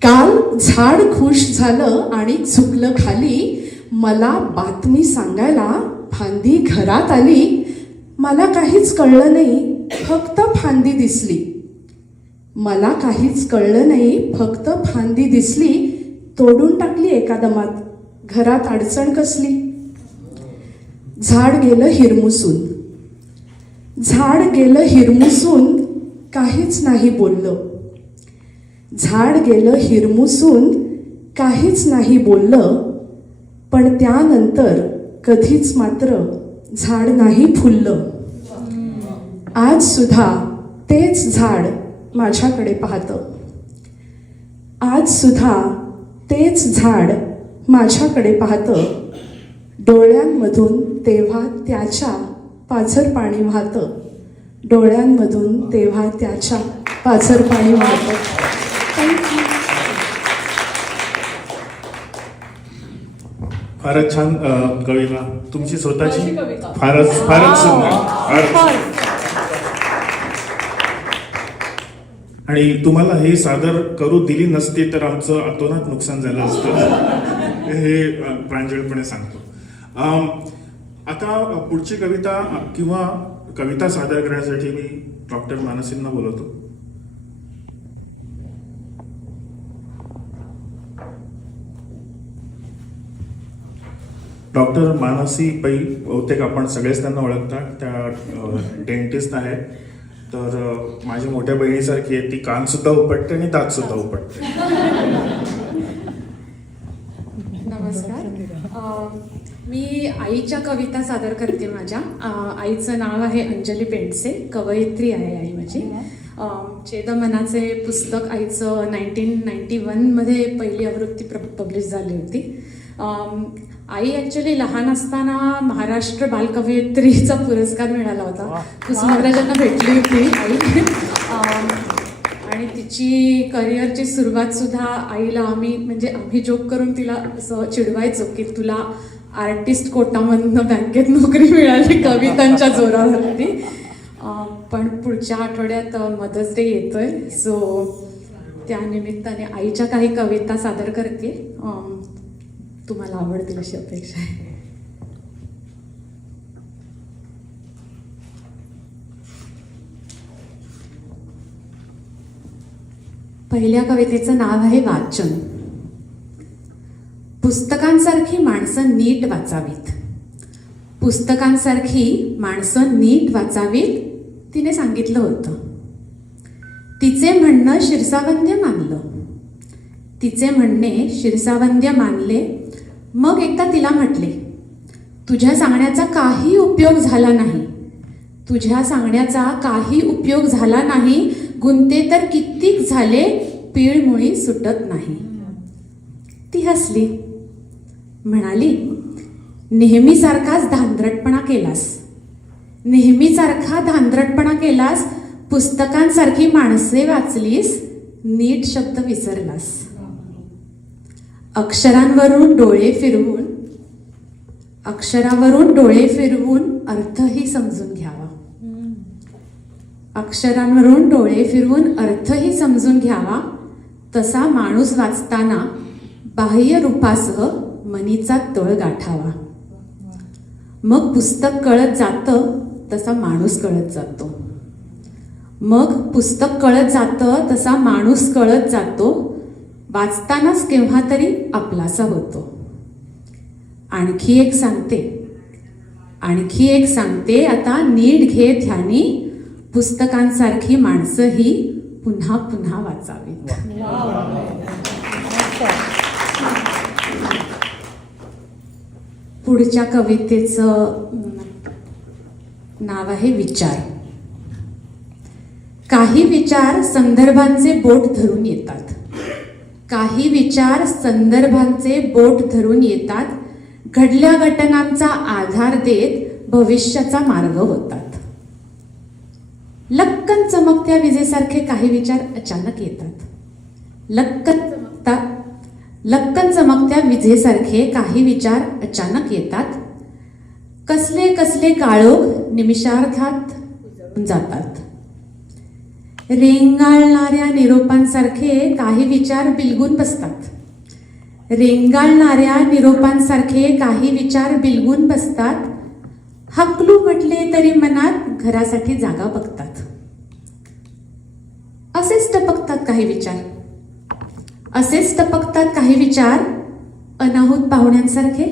काल झाड खुश झालं आणि झुकलं खाली. मला बातमी सांगायला फांदी घरात आली. मला काहीच कळलं नाही, फक्त फांदी दिसली. मला काहीच कळलं नाही, फक्त फांदी दिसली. तोडून टाकली एका दमात, घरात अडचण कसली. झाड गेलं हिरमुसून. झाड गेलं हिरमुसून, काहीच नाही बोललं. झाड गेलं हिरमुसून, काहीच नाही बोललं. पण त्यानंतर कधीच मात्र झाड नाही फुललं. आज सुद्धा तेच झाड माझ्याकडे पाहतं. आज सुद्धा तेच झाड माझ्याकडे पाहतं. डोळ्यांमधून तेव्हा त्याच्या पाझर पाणी वाहतं. डोळ्यांमधून तेव्हा त्याच्या पाझर पाणी वाहतं. फारच छान कविता तुमची स्वतःची. फारच सुंदर. आणि तुम्हाला हे सादर करू दिली नसती तर आमचं अतोनात नुकसान झालं असतं हे प्रांजळपणे सांगतो. आता पुढची कविता किंवा कविता सादर करण्यासाठी मी डॉक्टर मानसींना बोलवतो. डॉक्टर मानसी पै, बहुतेक आपण सगळेच त्यांना ओळखतात. त्या डेंटिस्ट आहेत. तर माझ्या मोठ्या बहिणीसारखी आहे. ती कान सुद्धा उपटते आणि दात सुद्धा उपटते. नमस्कार. मी आईच्या कविता सादर करते. माझ्या आईचं नाव आहे अंजली पेंडसे. कवयित्री आहे आई माझी. चेदमनाचे पुस्तक आईचं 1991मध्ये पहिली आवृत्ती पब्लिश झाली होती. आई ॲक्च्युली लहान असताना महाराष्ट्र बालकवयित्रीचा पुरस्कार मिळाला होता. कुसुमाग्रजांना भेटली होती आई. आणि तिची करिअरची सुरुवातसुद्धा आईला आम्ही जोक करून तिला असं चिडवायचो की तुला आर्टिस्ट कोटामधनं बँकेत नोकरी मिळाली कवितांच्या जोरावरती. पण पुढच्या आठवड्यात मदर्स डे येतोय, सो त्यानिमित्ताने आईच्या काही कविता सादर करते. तुम्हाला आवडतील अशी अपेक्षा आहे. पहिल्या कवितेचं नाव आहे वाचन. पुस्तकांसारखी माणसं नीट वाचावीत. पुस्तकांसारखी माणसं नीट वाचावीत तिने सांगितलं होतं. तिचे म्हणणं शिरसावंद्य मानलं. तिचे म्हणणे शिरसावंद्य मानले. मग एकदा तिला म्हटले, तुझ्या सांगण्याचा काही उपयोग झाला नाही. तुझ्या सांगण्याचा काही उपयोग झाला नाही. गुंते तर कित्येक झाले, पीळमुळी सुटत नाही. ती हसली, म्हणाली, नेहमीसारखाच धांदरटपणा केलास. नेहमीसारखा धांदरटपणा केलास. पुस्तकांसारखी माणसे वाचलीस. नीट शब्द विसरलास. अक्षरांवरून डोळे फिरवून अर्थही समजून घ्यावा. अक्षरांवरून डोळे फिरवून अर्थही समजून घ्यावा. तसा माणूस वाचताना बाह्य रूपासह मनीचा तळ गाठावा. मग पुस्तक कळत जातं तसा माणूस कळत जातो. मग पुस्तक कळत जातं तसा माणूस कळत जातो. वाचतानाच केव्हा तरी आपलासा होतो. आणखी एक सांगते आता नीट घे ध्यानी, पुस्तकांसारखी माणसं ही पुन्हा पुन्हा वाचावीत. पुढच्या कवितेचं नाव आहे विचार. काही विचार संदर्भांचे बोट धरून येतात. काही विचार संदर्भांचे बोट धरून येतात. घडल्या घटनांचा आधार देत भविष्याचा मार्ग होतात. लक्कन चमकत्या विजेसारखे काही विचार अचानक येतात. लक्कन चमकत्या विजेसारखे काही विचार अचानक येतात. कसले कसले काळोख निमिषार्धात उजळून जातात. रेंगाळणाऱ्या निरोपांसारखे काही विचार बिलगून बसतात. रेंगाळणाऱ्या निरोपांसारखे काही विचार बिलगून बसतात. हकलू म्हटले तरी मनात घरासाठी जागा बघतात. असेच टपकतात काही विचार. असेच टपकतात काही विचार अनाहूत पाहुण्यांसारखे.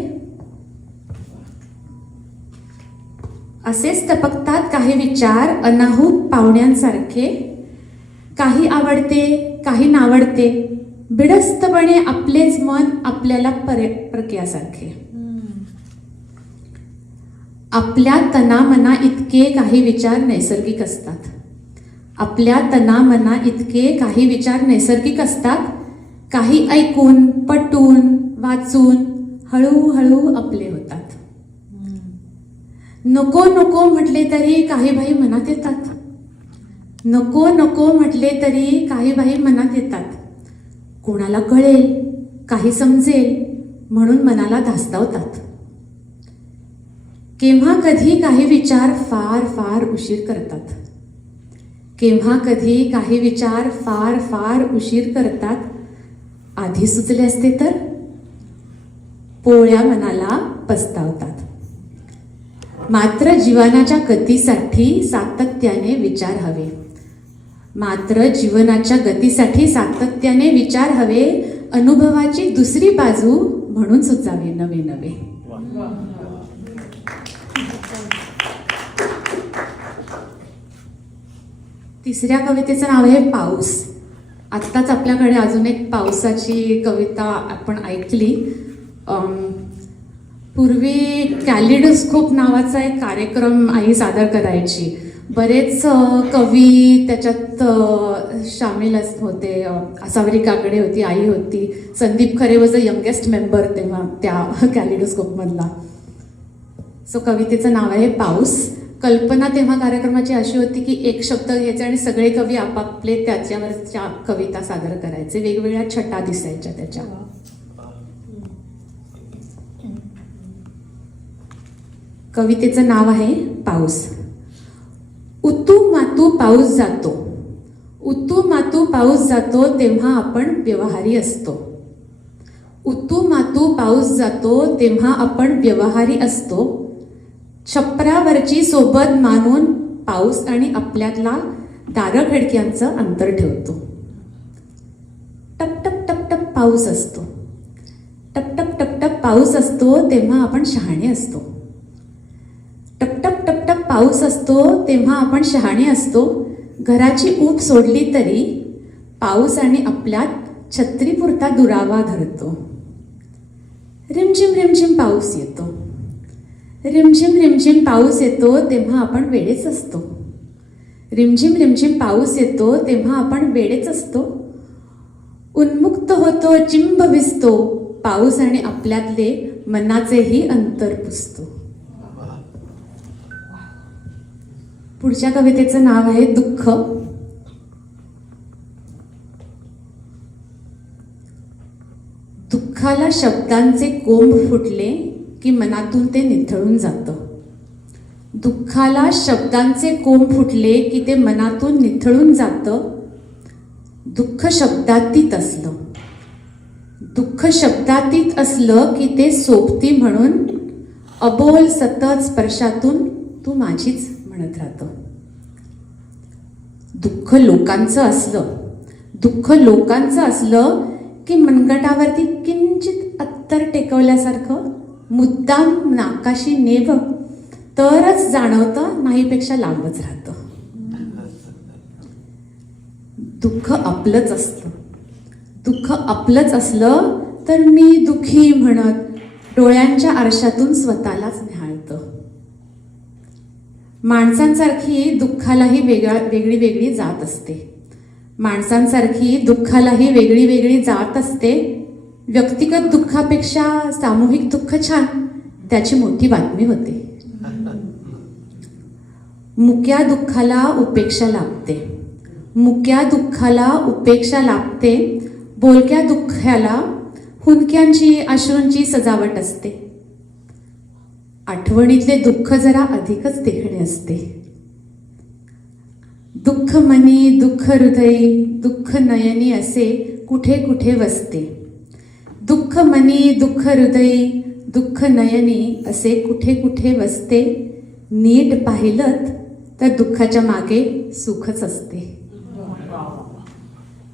असेच टपकतात काही विचार अनाहूत पाहुण्यांसारखे. काही आवडते काही नावडते, बिडस्तपणे आपलेच मन आपल्याला परक्यासारखे. आपल्या तनामना इतके काही विचार नैसर्गिक असतात. आपल्या तनामना इतके काही विचार नैसर्गिक असतात. काही ऐकून पटून वाचून हळूहळू आपले होतात. नको नको म्हटले तरी काही बाई मनात येतात. नको नको म्हटले तरी काही बाई मनात येतात. कोणाला कळेल काही समजेल म्हणून मनाला धास्तावतात. केव्हा कधी काही विचार फार फार उशीर करतात. केव्हा कधी काही विचार फार फार उशीर करतात. आधी सुचले असते तर पोळ्या मनाला पस्तावतात. मात्र जीवनाच्या गतीसाठी सातत्याने विचार हवे. मात्र जीवनाच्या गतीसाठी सातत्याने विचार हवे. अनुभवाची दुसरी बाजू म्हणून सुचावे नवे नवे. तिसऱ्या कवितेचं नाव आहे पाऊस. आत्ताच आपल्याकडे अजून एक पावसाची कविता आपण ऐकली. पूर्वी कॅलिडोस्कोप नावाचा एक कार्यक्रम आई सादर करायची. बरेच कवी त्याच्यात सामील होते. सावरी काकडे होती, आई होती, Sandeep Khare was a youngest member तेव्हा त्या कॅलिडोस्कोपमधला. सो कवितेचं नाव आहे पाऊस. कल्पना तेव्हा कार्यक्रमाची अशी होती की एक शब्द घ्यायचे आणि सगळे कवी आपापले त्याच्यावरच्या कविता सादर करायचे. वेगवेगळ्या छटा दिसायच्या त्याच्या. कवितेचं नाव आहे पाऊस. उतू मातू पाऊस जातो. उतू मातू पाऊस जातो तेव्हा आपण व्यवहारी असतो. उतू मातू पाऊस जातो तेव्हा आपण व्यवहारी असतो. छपरावरची सोबत मानून पाऊस आणि आपल्यातला दारं खिडक्यांचं अंतर ठेवतो. टपटप टपटप पाऊस असतो. टपटप टपटप पाऊस असतो तेव्हा आपण शहाणे असतो. टपटप टपटप पाऊस असतो तेव्हा आपण शहाणे असतो. घराची ऊब सोडली तरी पाऊस आणि आपल्यात छत्रीपुरता दुरावा धरतो. रिमझिम रिमझिम पाऊस येतो. रिमझिम रिमझिम पाऊस येतो तेव्हा आपण वेडेच असतो. रिमझिम रिमझिम पाऊस येतो तेव्हा आपण वेडेच असतो. उन्मुक्त होतो चिंब भिजतो. पाऊस आणि आपल्यातले मनाचेही अंतर पुसतो. पुढच्या कवितेचं नाव आहे दुःख. दुःखाला शब्दांचे कोंब फुटले की मनातून ते निथळून जातं. दुःखाला शब्दांचे कोंब फुटले की ते मनातून निथळून जातं. दुःख शब्दातीत असलं. दुःख शब्दातीत असलं की ते सोबती म्हणून अबोल सतत स्पर्शातून तू माझीच म्हणत राहतं. दुःख लोकांचं असलं. दुःख लोकांचं असलं की मनगटावरती किंचित अत्तर टेकवल्यासारखं मुद्दाम नाकाशी नेव तरच जाणवतं, नाहीपेक्षा लांबच राहतं. दुःख आपलंच असतं. दुःख आपलंच असलं तर मी दुःखी म्हणत डोळ्यांच्या आरशातून स्वतःलाच निहाळतं. माणसांसारखी दुःखालाही वेगळी वेगळी जात असते. माणसांसारखी दुःखालाही वेगळी वेगळी जात असते. व्यक्तिगत दुःखापेक्षा सामूहिक दुःख छान, त्याची मोठी बातमी होते. मुक्या दुःखाला उपेक्षा लाभते. मुक्या दुःखाला उपेक्षा लाभते. बोलक्या दुःखाला हुंदक्यांची अश्रूंची सजावट असते. आठवणीतले दुःख जरा अधिकच देखणे असते. दुःख मनी, दुःख हृदयी, दुःख नयनी असे कुठे कुठे वसते. दुःख मनी, दुःख हृदयी, दुःख नयनी असे कुठे कुठे वसते. नीट पाहिलं तर दुःखाच्या मागे सुखच असते.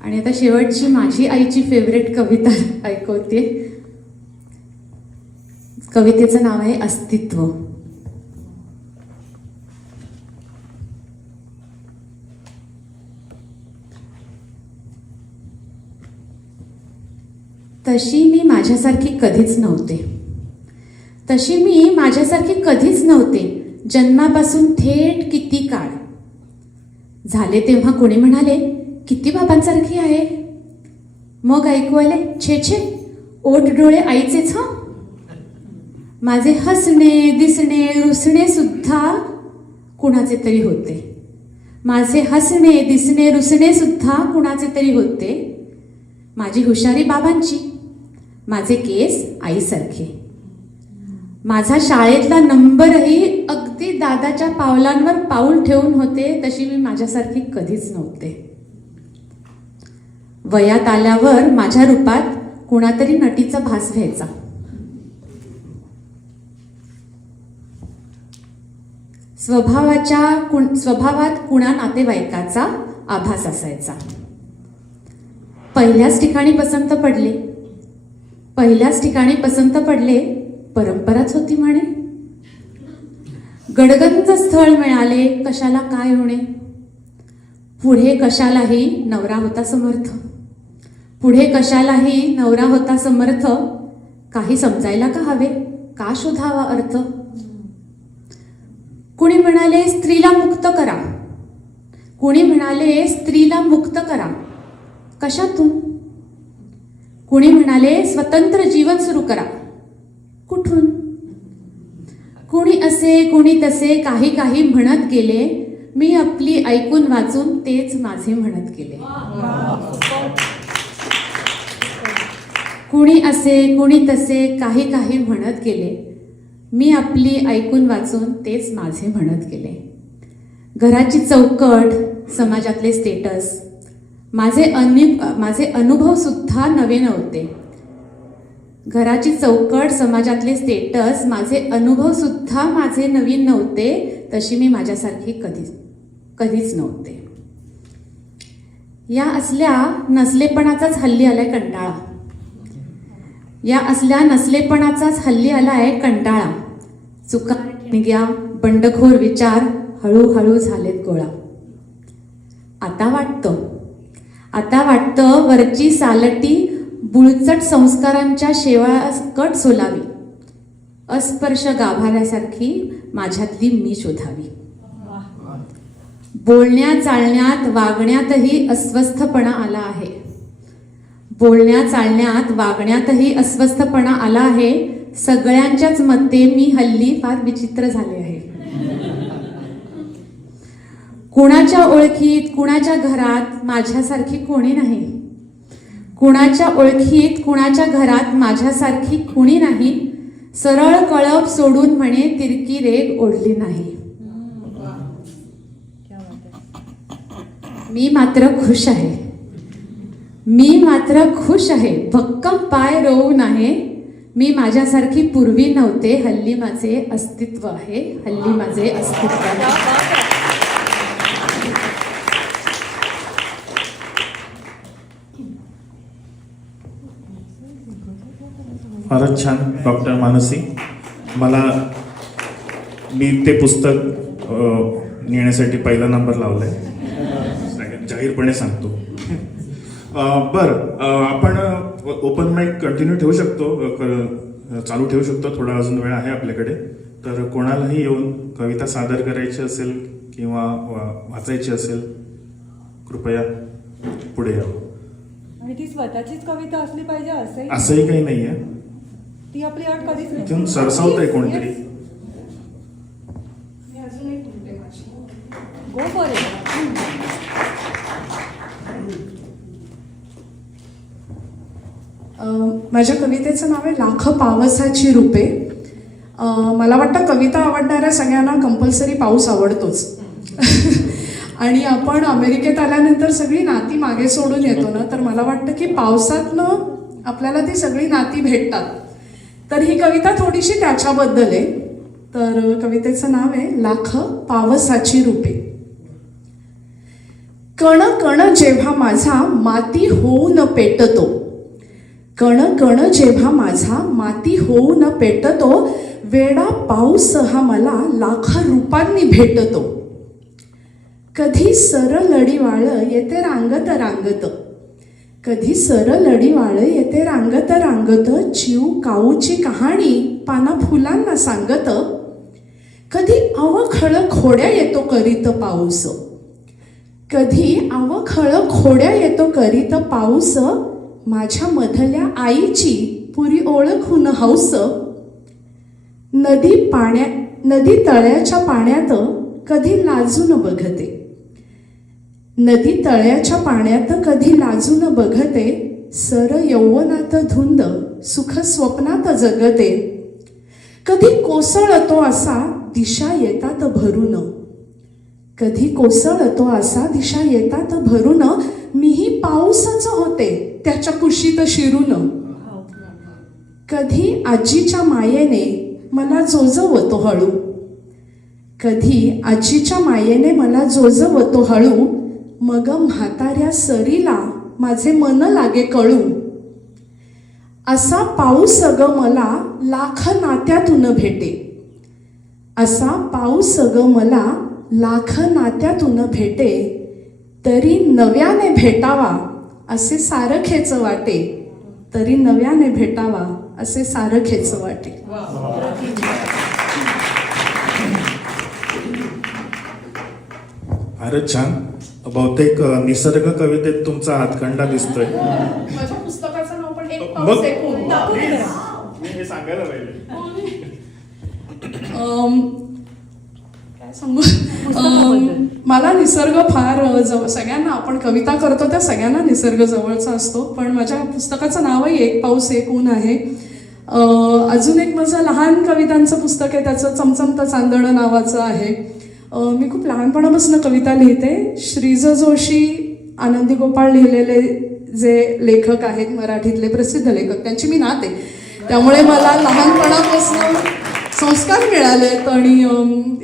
आणि आता शेवटची माझी आईची फेवरेट कविता ऐकवते. कवितेचं नाव आहे अस्तित्व. तशी मी माझ्यासारखी कधीच नव्हते. तशी मी माझ्यासारखी कधीच नव्हते. जन्मापासून थेट किती काळ झाले तेव्हा कोणी म्हणाले किती बाबांसारखी आहे. मग ऐकू आले छे छे ओठ डोळे आईचेच. हा माझे हसणे दिसणे रुसणे सुद्धा कुणाचे तरी होते. माझे हसणे दिसणे रुसणे सुद्धा कुणाचे तरी होते. माझी हुशारी बाबांची, माझे केस आईसारखे. माझा शाळेतला नंबरही अगदी दादाच्या पावलांवर पाऊल ठेवून होते. तशी मी माझ्यासारखी कधीच नव्हते. वयात आल्यावर माझ्या रूपात कुणातरी नटीचा भास व्हायचा. स्वभावात कुणा नातेवाईकाचा आभास असायचा. पहिल्याच ठिकाणी पसंत पडले परंपराच होती म्हणे. गडगंज स्थळ मिळाले कशाला काय होणे. पुढे कशालाही नवरा होता समर्थ. काही समजायला का हवे, का शोधावा अर्थ. कुणी म्हणाले स्त्रीला मुक्त करा. कशातून. कुणी म्हणाले स्वतंत्र जीवन सुरू करा. कुठून. कुणी असे कुणी तसे काही काही म्हणत गेले. मी आपली ऐकून वाचून तेच माझे म्हणत गेले. कुणी असे कुणी तसे काही काही म्हणत गेले. मी आपली ऐकून वाचून तेच माझे म्हणत गेले. घराची चौकट, समाजातले स्टेटस, माझे अनुभव सुद्धा नवे नव्हते. घराची चौकट, समाजातले स्टेटस, माझे अनुभव सुद्धा माझे नवीन नव्हते. तशी मी माझ्यासारखी कधीच नव्हते. या असल्या नसलेपणाचाच हल्ली आलाय कंटाळा. चुका निग्या बंडखोर विचार हळूहळू झालेत गोळा. आता वाटतं वरची सालटी बुळचट संस्कारांच्या शेवाळकट सोलावी. अस्पर्श गाभाऱ्यासारखी माझ्यातली मी शोधावी. बोलण्या चालण्यात वागण्यातही अस्वस्थपणा आला आहे. सगळ्यांच्याच मते मी हल्ली फार विचित्र झाले आहे. कुणाच्या ओळखीत कुणाच्या घरात माझ्यासारखी कोणी नाही. कुणी नाही. सरळ कळप सोडून म्हणे तिरकी रेग ओढली नाही. मी मात्र खुश आहे. भक्कम पाय रोवून आहे. मी माझ्यासारखी पूर्वी नव्हते. हल्ली माझे अस्तित्व आहे. फारच छान डॉक्टर मानसी. मी ते पुस्तक नेण्यासाठी पहिला नंबर लावलाय, जाहीरपणे सांगतो. आपण ओपन माईक कंटिन्यू ठेवू शकतो, चालू ठेवू शकतो. थोडा अजून वेळ आहे आपल्याकडे. तर कोणालाही येऊन कविता सादर करायची असेल किंवा वाचायची असेल, कृपया पुढे यावं. आणि ती स्वतःचीच कविता असली पाहिजे असंही काही नाहीये. ती आपली अट कधीच नाही. इथून सरसावत आहे कोणतरी. Go for it. माझ्या कवितेचं नाव आहे लाख पावसाची रूपे. मला वाटतं कविता आवडणाऱ्या सगळ्यांना कंपल्सरी पाऊस आवडतोच. आणि आपण अमेरिकेत आल्यानंतर सगळी नाती मागे सोडून येतो ना, तर मला वाटतं की पावसातनं आपल्याला ती सगळी नाती भेटतात. तर ही कविता थोडीशी त्याच्याबद्दल आहे. तर कवितेचं नाव आहे लाख पावसाची रूपे. कण कण जेव्हा माझा माती होऊन पेटतो, कण कण जेव्हा माझा माती होऊन पेटतो, वेडा पाऊस हा मला लाख रूपांनी भेटतो. कधी सरळ लढीवाळ येते रांगत रांगत, कधी सरळ लढीवाळ येते रांगत रांगत, चिव काऊची कहाणी पाना फुलांना सांगत. कधी अवखळ खोड्या येतो करीत पाऊस, कधी अवखळ खोड्या येतो करीत पाऊस, माझ्या मधल्या आईची पुरी ओळखून हौस. नदी तळ्याच्या पाण्यात कधी लाजून बघते, नदी तळ्याच्या पाण्यात कधी लाजून बघते, सर यौवनात धुंद सुख स्वप्नात जगते. कधी कोसळतो असा दिशा येतात भरून, कधी कोसळतो असा दिशा येतात भरून, मीही पाऊसच होते त्याच्या कुशीत शिरून. कधी आजीच्या मायेने मला जोजवतो हळू, कधी आजीच्या मायेने मला जोजवतो हळू, मग म्हाताऱ्या सरीला माझे मन लागे कळू. असा पाऊस ग मला लाख नात्यातून भेटे, असा पाऊस ग मला लाख नात्यातून भेटे, तरी नव्याने भेटावा असे सारखेच वाटे, तरी नव्याने भेटावा असे सारखेच वाटे. फारच छान. बहुतेक निसर्ग कवितेत तुमचा हातखंडा दिसतोय. माझ्या पुस्तकाचं नाव पण एक पाऊस एक ऊन. मी हे सांगायला पाहिजे. काय सांगू, मला निसर्ग फार सगळ्यांना, आपण कविता करतो त्या सगळ्यांना निसर्ग जवळचा असतो. पण माझ्या पुस्तकाचं नावही एक पाऊस एक ऊन आहे. अजून एक माझं लहान कवितांचं पुस्तक आहे, त्याचं चमचमतं चांदणं नावाचं आहे. मी खूप लहानपणापासून कविता लिहिते. श्रीज जोशी, आनंदी गोपाळ लिहिलेले जे लेखक आहेत मराठीतले प्रसिद्ध लेखक, त्यांची मी नात आहे. त्यामुळे मला लहानपणापासून संस्कार मिळालेत आणि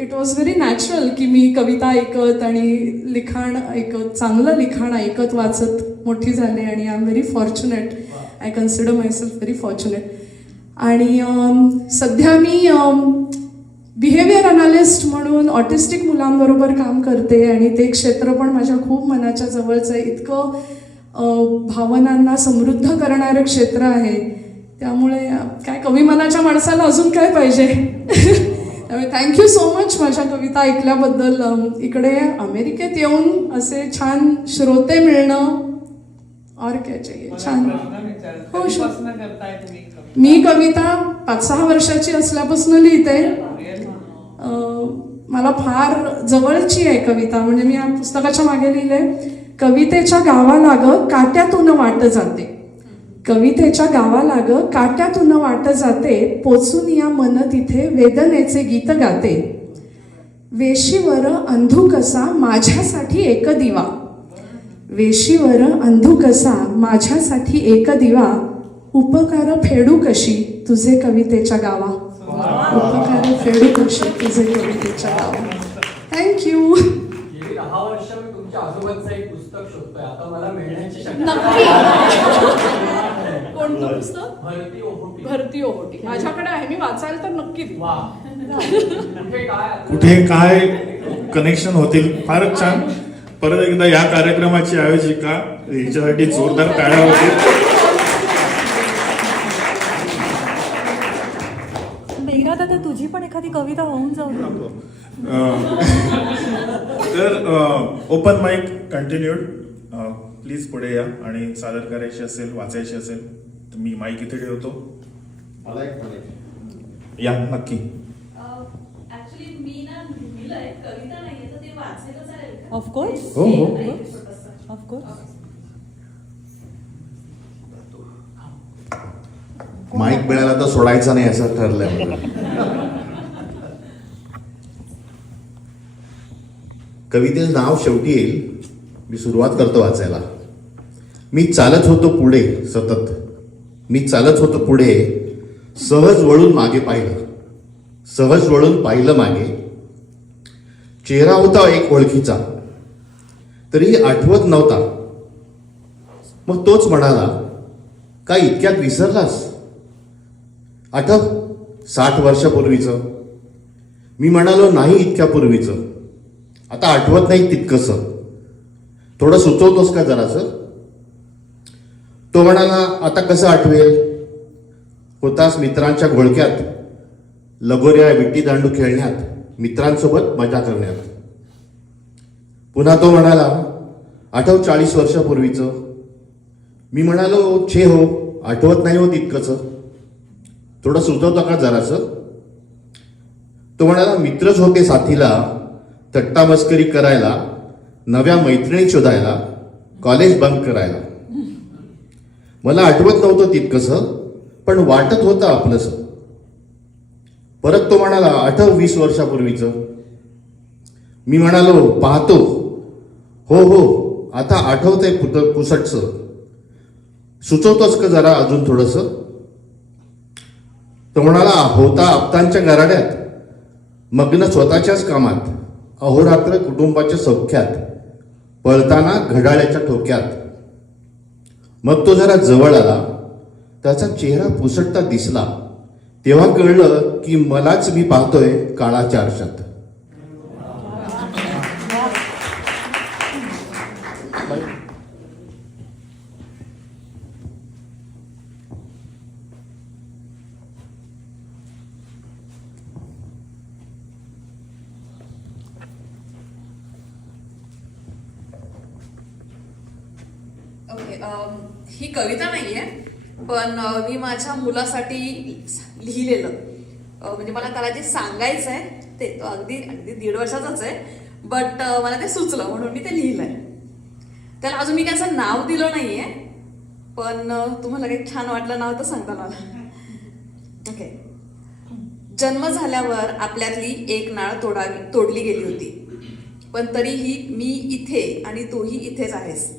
इट वॉज व्हेरी नॅचरल की मी कविता ऐकत आणि लिखाण ऐकत, चांगलं लिखाण ऐकत वाचत मोठी झाले. आणि I am very fortunate, I consider myself very fortunate. आणि सध्या मी बिहेवियर अनालिस्ट म्हणून ऑटिस्टिक मुलांबरोबर काम करते आणि ते क्षेत्र पण माझ्या खूप मनाच्या जवळचं आहे. इतकं भावनांना समृद्ध करणारं क्षेत्र आहे. त्यामुळे काय कवी मनाच्या माणसाला अजून काय पाहिजे. त्यामुळे थँक्यू सो मच माझ्या कविता ऐकल्याबद्दल. इकडे अमेरिकेत येऊन असे छान श्रोते मिळणं और क्या चाहिए. छान. हो, मी कविता 5-6 वर्षाची असल्यापासून लिहिते. मला फार जवळची आहे कविता. म्हणजे मी या पुस्तकाच्या मागे लिहिले, कवितेच्या गावाला ग काट्यातून वाट जाते, कवितेच्या गावाला ग काट्यातून वाट जाते, पोचून या मन तिथे वेदनेचे गीत गाते. वेशीवर अंधुकसा माझ्यासाठी एक दिवा, वेशीवर अंधुकसा माझ्यासाठी एक दिवा, उपकार फेडू कशी तुझे कवितेच्या गावा, उपकार फेडू कशी तुझे कवितेच्या गावा. थँक्यू. 10 वर्ष मी तुमच्या आजोबांचं एक पुस्तक शोधतोय. आता मला मिळण्याची शक्यता नक्की कोणतं पुस्तक? भरती ओहोटी. भरती ओहोटी. माझ्याकडे आहे, मी वाचायला तर नक्की देईन. वा. कुठे काय कुठे काय कनेक्शन होतील. फारच छान. परत एकदा या कार्यक्रमाची आयोजिका हिच्यासाठी जोरदार टाळ्या होतील. मेघना दादा तुझी पण एखादी कविता होऊन जाऊ दे. तर ओपन माईक कंटिन्यूड. प्लीज पुढे या आणि सादर करायची असेल, वाचायची असेल तर मी माईक इथे ठेवतो. मला एक म्हणायचं. या नक्की. ऍक्च्युली मी ना लिहिलंय, कविता नाहीये, तर ते वाचायला चालेल का? ऑफकोर्स हो हो. ऑफकोर्स. माईक मिळाला तर सोडायचा नाही असं ठरलंय. कवितेचं नाव शेवटी येईल. मी सुरुवात करतो वाचायला. मी चालत होतो पुढे सतत, मी चालत होतो पुढे, सहज वळून मागे पाहिलं, सहज वळून पाहिलं मागे. चेहरा होता एक ओळखीचा, तरीही आठवत नव्हता. मग तोच म्हणाला, काय इतक्यात विसरलास? आठव 60 वर्षापूर्वीचं. मी म्हणालो, नाही इतक्या पूर्वीचं, आता आठवत नाही तितकंसं, थोडं सुचवतोस का जरासं? तो म्हणाला, आता कसं आठवेल? होतास मित्रांच्या घोळक्यात, लगोऱ्या विट्टी दांडू खेळण्यात, मित्रांसोबत मजा करण्यात. पुन्हा तो म्हणाला, आठव 40 वर्षापूर्वीचं. मी म्हणालो, छे हो, आठवत नाही हो तितकंसं, थोडं सुचवतं का जरासं? तो म्हणाला, मित्रच होते साथीला, थट्टा मस्करी करायला, नव्या मैत्रिणी शोधायला, कॉलेज बंक करायला. मला आठवत नव्हतं तितकंसं, पण वाटत होतं आपलंसं. परत तो म्हणाला, आठव 20 वर्षापूर्वीचं. मी म्हणालो, पाहतो, हो हो, आता आठवतंय पुसटचं, सुचवतोस का जरा अजून थोडंसं? तो म्हणाला, होता आप्तांच्या गराड्यात, मग्न स्वतःच्याच कामात, अहोरात्र कुटुंबाच्या सौख्यात, पळताना घड्याळ्याच्या ठोक्यात. मग तो जरा जवळ आला, त्याचा चेहरा पुसटता दिसला. तेव्हा कळलं की मलाच मी पाहतोय काळाच्या आरशात. ओके, ही कविता नाहीये, पण मी माझ्या मुलासाठी लिहिलेलं. म्हणजे मला त्याला जे सांगायचं आहे ते, तो अगदी अगदी 1.5 वर्षाचाच आहे, बट मला ते सुचलं म्हणून मी ते लिहिलंय. त्याला अजून मी त्याचं नाव दिलं नाहीये, पण तुम्हाला काही छान वाटलं नाव तर सांगता मला. ओके. जन्म झाल्यावर आपल्यातली एक नाळ तोडली गेली होती, पण तरीही मी इथे आणि तूही इथेच आहेस.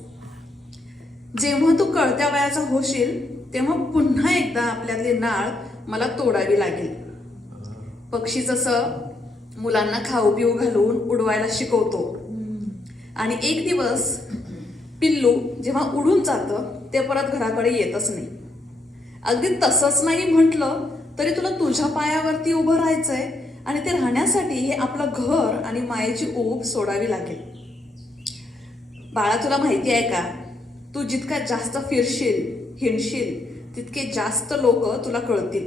जेव्हा तू कळत्या वयाचा होशील तेव्हा पुन्हा एकदा आपल्यातली नाळ मला तोडावी लागेल. पक्षी जसं मुलांना खाऊ पिऊ घालून उडवायला शिकवतो आणि एक दिवस पिल्लू जेव्हा उडून जातं ते परत घराकडे येतच नाही, अगदी तसंच नाही म्हटलं तरी तुला तुझ्या पायावरती उभं राहायचंय आणि ते राहण्यासाठी हे आपलं घर आणि मायेची ऊब सोडावी लागेल. बाळा, तुला माहिती आहे का, तू जितका जास्त फिरशील हिंडशील तितके जास्त लोक तुला कळतील.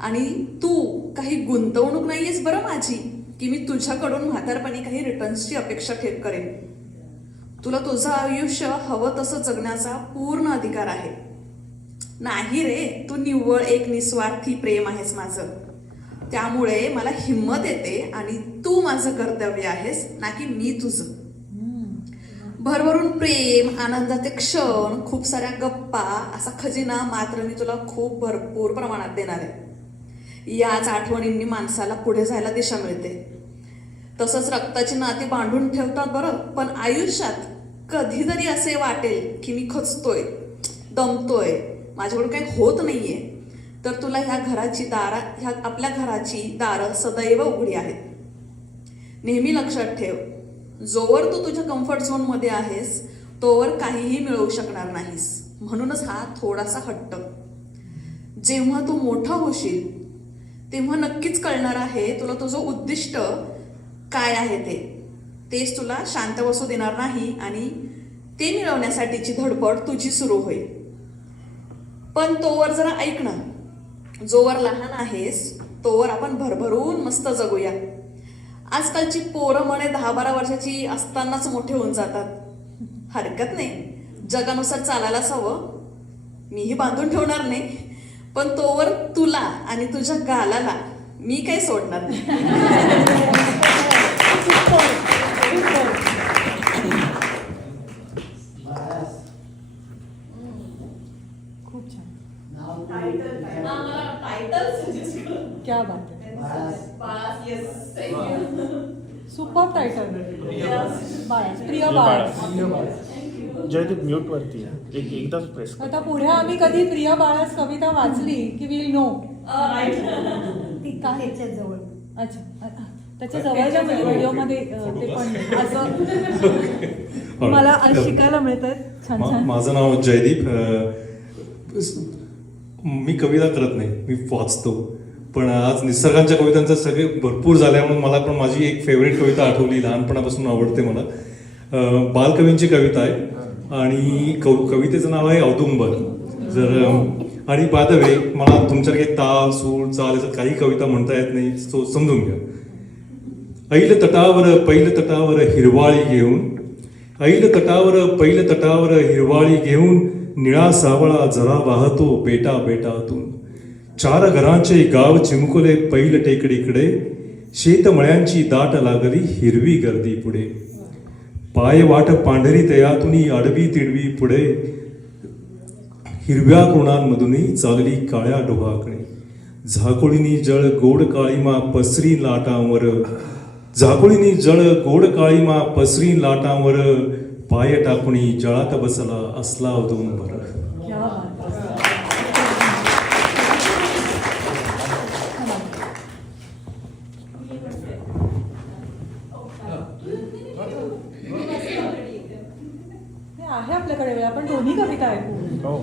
आणि तू काही गुंतवणूक नाहीयेस बरं माझी की मी तुझ्याकडून म्हातारपणी काही रिटर्न्सची अपेक्षा करेन. तुला तुझं आयुष्य हवं तसं जगण्याचा पूर्ण अधिकार आहे. नाही रे, तू निव्वळ एक निस्वार्थी प्रेम आहेस माझं. त्यामुळे मला हिंमत येते आणि तू माझं कर्तव्य आहेस, ना की मी तुझं. भरभरून प्रेम, आनंदाचे क्षण, खूप साऱ्या गप्पा, असा खजिना मात्र मी तुला खूप भरपूर प्रमाणात देणार आहे. याच आठवणींनी माणसाला पुढे जायला दिशा मिळते. तसंच रक्ताची नाती बांधून ठेवतात बरं, पण आयुष्यात कधीतरी असे वाटेल की मी खचतोय, दमतोय, माझ्याकडून काही होत नाहीये, तर तुला ह्या आपल्या घराची दारं सदैव उघडी आहेत. नेहमी लक्षात ठेव, जोवर तू तुझ्या कम्फर्ट झोन मध्ये आहेस तोवर काहीही मिळवू शकणार नाहीस. म्हणूनच हा थोडासा हट्ट. जेव्हा तू मोठा होशील तेव्हा नक्कीच कळणार आहे तुला तुझं उद्दिष्ट काय आहे तेच तुला शांत बसू देणार नाही आणि ते मिळवण्यासाठीची धडपड तुझी सुरू होईल. पण तोवर जरा ऐक ना, जोवर लहान आहेस तोवर आपण भरभरून मस्त जगूया. आजकालची पोरं म्हणे 10-12 वर्षाची असतानाच मोठे होऊन जातात. हरकत नाही, जगानुसार चालायलाच हवं. मीही बांधून ठेवणार नाही, पण तोवर तुला आणि तुझ्या गालाला मी काही सोडणार नाही. खूप छान. क्या बात आहे. Super title. बाळास, प्रिय बाळास. जयदीप म्यूट वरती एकदाच प्रेस कर. आता पुढे आम्ही कधी प्रिय बाळास कविता वाचली की विल नो. ती का ह्याच्या जवळ. अच्छा, त्याच्या जवळच्या व्हिडिओमध्ये ते पण असं मला आज शिकायला मिळतंय. छान छान. माझं नाव जयदीप. मी कविता करत नाही, मी वाचतो. पण आज निसर्गांच्या कवितांचे सगळे भरपूर झाल्यामुळे मला पण माझी एक फेवरेट कविता आठवली, लहानपणापासून आवडते मला. बालकवींची कविता आहे आणि कवितेचं नाव आहे औदुंबर. आणि बाय द वे मला तुमच्याकडे ताल सूर चाल याच्यात काही कविता म्हणता येत नाही, तो समजून घ्या. ऐल तटावर पैल तटावर हिरवाळी घेऊन, ऐल तटावर पैल तटावर हिरवाळी घेऊन, निळा सावळा जरा वाहतो बेटा बेटातून. 4 घरांचे गाव चिमुकले पैल टेकडीकडे, शेतमळ्यांची दाट लागली हिरवी गर्दी पुढे. पाय वाट पांढरी तयातुनी आडवी तिडवी पुढे, हिरव्या कृणांमधूनही चालली काळ्या डोहाकडे. झाकोळीनी जळ गोड काळीमा पसरी लाटांवर, झाकोळीनी जळ गोड काळीमा पसरी लाटांवर, पाय टाकुणी जळात बसला असला औदुंबर. क्या बात आहे. आहे आपल्याकडे वेळ, आपण दोन्ही कविता ऐकू.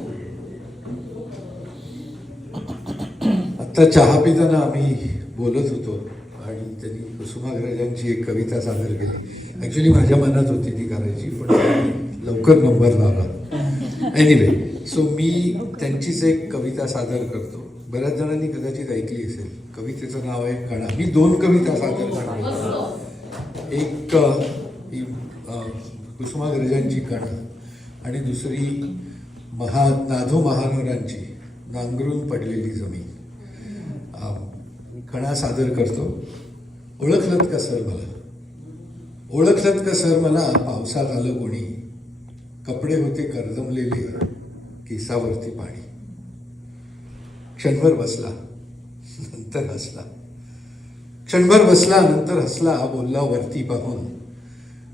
आता चहा पिताना आम्ही बोलत होतो आणि त्यांनी कुसुमाग्रजांची एक कविता सादर केली. ॲक्च्युली माझ्या मनात होती ती करायची, पण लवकर नंबर लावला. एनिवे, सो मी त्यांचीच एक कविता सादर करतो. बऱ्याच जणांनी कदाचित ऐकली असेल. कवितेचं नाव आहे कणा. मी 2 कविता सादर करतो. एक ही कुसुमाग्रजांची कणा आणि दुसरी नाधो महानोरांची नांगरून पडलेली जमीन. कणा सादर करतो. ओळखलत का सर मला, ओळखलत का सर मला, पावसात आलं कोणी, कपडे होते करदमलेले, केसावरती पाणी. क्षणभर बसला नंतर हसला, क्षणभर बसला नंतर हसला, बोलला वरती पाहून,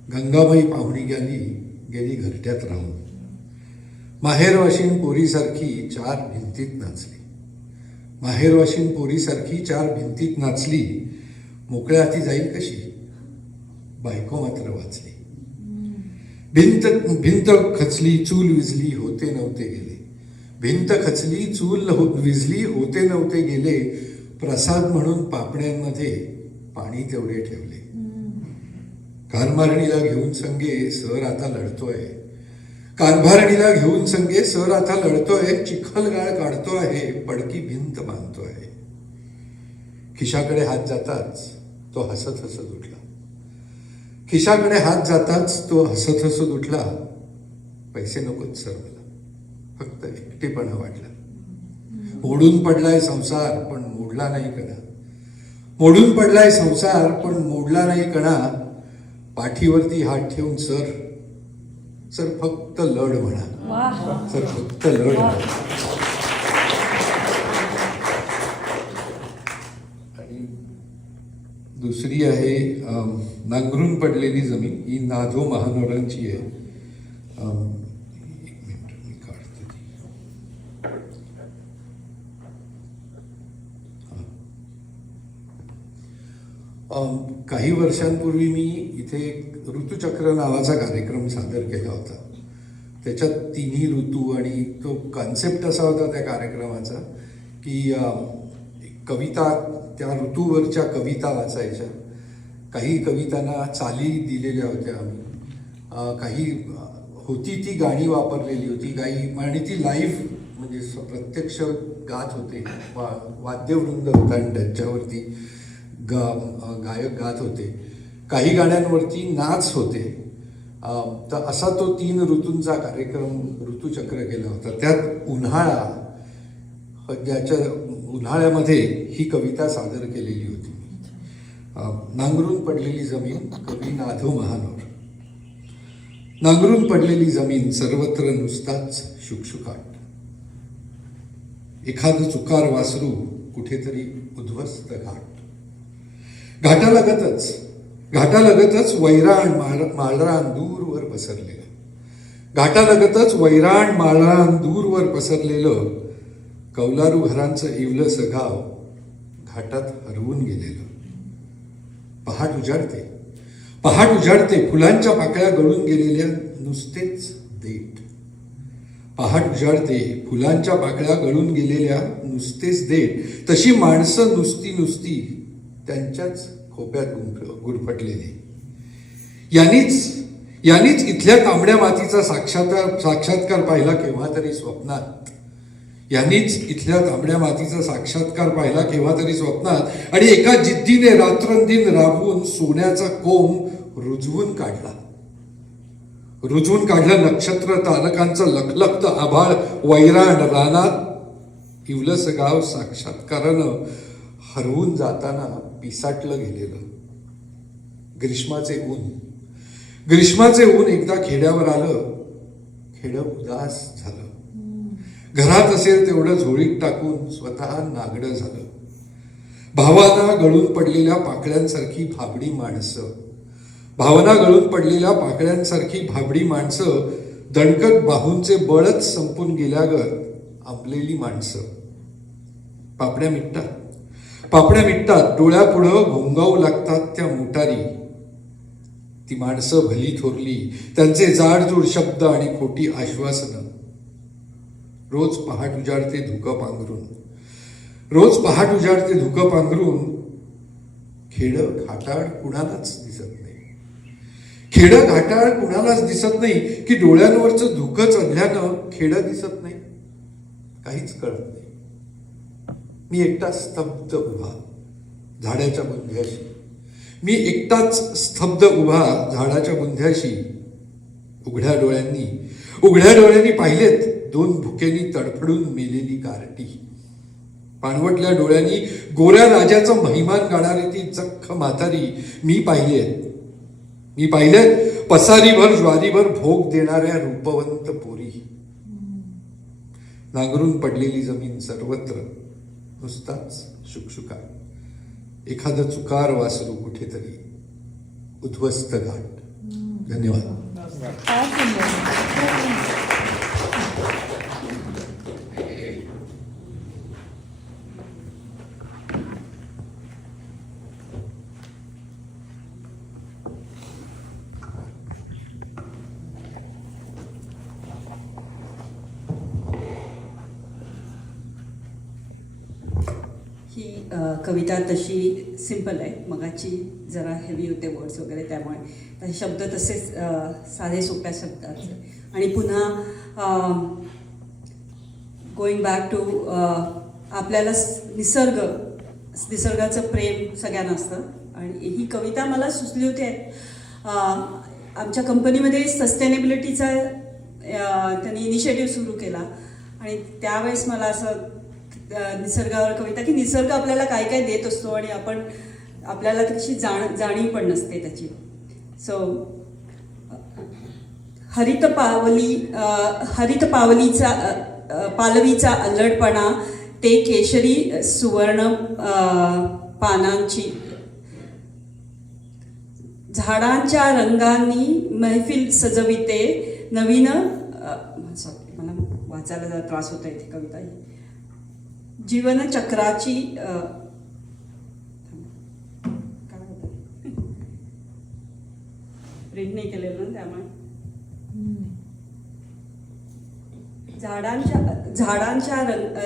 गंगाबाई पाहुणी गेली घरट्यात राहून. माहेरवाशीन पोरीसारखी 4 भिंतीत नाचली, माहेरवाशीन पोरीसारखी 4 भिंतीत नाचली. मोकळ्या हाती जाईल कशी, बायको मात्र वाचली. भिंत खचली, चूल विझली, होते नव्हते गेले. भिंत खचली, चूल विझली, होते नव्हते गेले. प्रसाद म्हणून पापण्यांमध्ये पाणी तेवढे ठेवले. कारभारणीला घेऊन संगे सर आता लढतोय, कारभारणीला घेऊन संगे सर आता लढतोय. चिखलगाळ काढतो आहे, पडकी भिंत बांधतोय. खिशाकडे हात जाताच तो हसत हसत उठला, खिशाकडे हात जाताच तो हसत हसत उठला. पैसे नकोत सर मला, फक्त एकटेपणा वाटला. मोडून पडलाय संसार पण मोडला नाही कणा, मोडून पडलाय संसार पण मोडला नाही कणा. पाठीवरती हात ठेवून सर सर फक्त लढ म्हणा, सर फक्त लढ म्हणा. आणि दुसरी आहे नांगरून पडलेली जमीन. ही नाधो महानोरांची आहे. एक मिनिट मी काढतो ती. काही वर्षांपूर्वी मी इथे एक ऋतुचक्र नावाचा कार्यक्रम सादर केला होता. त्याच्यात तिन्ही ऋतू आणि तो कॉन्सेप्ट असा होता त्या कार्यक्रमाचा की कविता, त्या ऋतूवरच्या कविता वाचायच्या. काही कवितांना चाली दिलेल्या होत्या आम्ही, काही होती ती गाणी वापरलेली होती, काही आणि ती लाईव्ह म्हणजे प्रत्यक्ष गात होते. वाद्यवृंद होता आणि त्यांच्यावरती गायक गात होते. काही गाण्यांवरती नाच होते. तर असा तो 3 ऋतूंचा कार्यक्रम ऋतुचक्र केला होता. त्यात उन्हाळा, ज्याच्या उन्हाळ्यामध्ये ही कविता सादर केलेली होती. नांगरून पडलेली जमीन, कवी नाधो महानोर. नांगरून पडलेली जमीन, सर्वत्र नुसताच शुकशुकाट. एखादं चुकार वासरू, कुठेतरी उद्ध्वस्त घाट. घाटालगतच वैराण माळरान दूरवर पसरलेलं. घाटालगतच वैराण माळरान दूरवर पसरलेलं, कौलारू घरांचं इवलंसं गाव घाटात हरवून गेलेलं. पहाट उजाडते, फुलांच्या पाकळ्या गळून गेलेल्या नुसतेच देठ. पहाट उजाडते, फुलांच्या पाकळ्या गळून गेलेल्या नुसतेच देठ. तशी माणसं नुसती त्यांच्याच खोप्यात गुरफटलेली. यानीच इथल्या तांबड्या मातीचा साक्षात्कार पाहिला केव्हा तरी स्वप्नात. आणि एका जिद्दीने रात्रंदिन राबवून सोन्याचा कोंब रुजवून काढलं नक्षत्र तारकांचं लखलखत आभाळ. वैराण रानात इवलस गाव साक्षात्कारानं हरवून जाताना पिसाटलं गेलेलं. ग्रीष्माचे ऊन एकदा खेड्यावर आलं. खेडं उदास झालं. घरात असेल तेवढं झोळीत टाकून स्वतः नागडं झालं. भावना गळून पडलेल्या पाकळ्यांसारखी भाबडी माणसं, दणकट बाहूंचे बळच संपून गेल्यागत आंबलेली माणसं. पापड्या मिटतात, डोळ्यापुढं घोंगावू लागतात त्या मोटारी. ती माणसं भली थोरली, त्यांचे जाडजूड शब्द आणि खोटी आश्वासनं. रोज पहाट उजाडते धुकं पांघरून, खेडं घाटाळ कुणालाच दिसत नाही. की डोळ्यांवरचं धुकं चढल्यानं खेडं दिसत नाही, काहीच कळत नाही. मी एकटाच स्तब्ध उभा झाडाच्या बुंध्याशी. उघड्या डोळ्यांनी पाहिलेत 2 भुकेनी तडफडून मेलेली कार्टी. पाणवटल्या डोळ्यांनी गोऱ्या राजाचा महिमान गाणारी ती जख्ख म्हातारी मी पाहिलेत पसारीभर ज्वारीभर भोग देणाऱ्या रूपवंत पोरी. नांगरून पडलेली जमीन, सर्वत्र नुसताच शुकशुकाट. एखादं चुकार वासरू, कुठेतरी उद्ध्वस्त घाट. धन्यवाद. ही कविता तशी सिंपल आहे. मगाची जरा हेवी होते वर्ड्स वगैरे, त्यामुळे तर हे शब्द तसेच साधे सोप्या शब्दात. आणि पुन्हा गोईंग बॅक टू आपल्याला निसर्गाचं प्रेम सगळ्यांना असतं. आणि ही कविता मला सुचली होती. आमच्या कंपनीमध्ये सस्टेनेबिलिटीचा त्यांनी इनिशिएटिव्ह सुरू केला आणि त्यावेळेस मला असं निसर्गावर कविता, की निसर्ग आपल्याला काय काय देत असतो आणि आपल्याला त्याची जाणीव पण नसते त्याची. सो हरित पालवीचा अल्लडपणा, ते केशरी सुवर्ण पानांची, झाडांच्या रंगांनी मैफिल सजविते नवीन. सॉरी, मला वाचायला जरा त्रास होता इथे कविता. जीवनचक्राची काय होतं, रीड नाही केलेलं ना त्यामुळे. झाडांच्या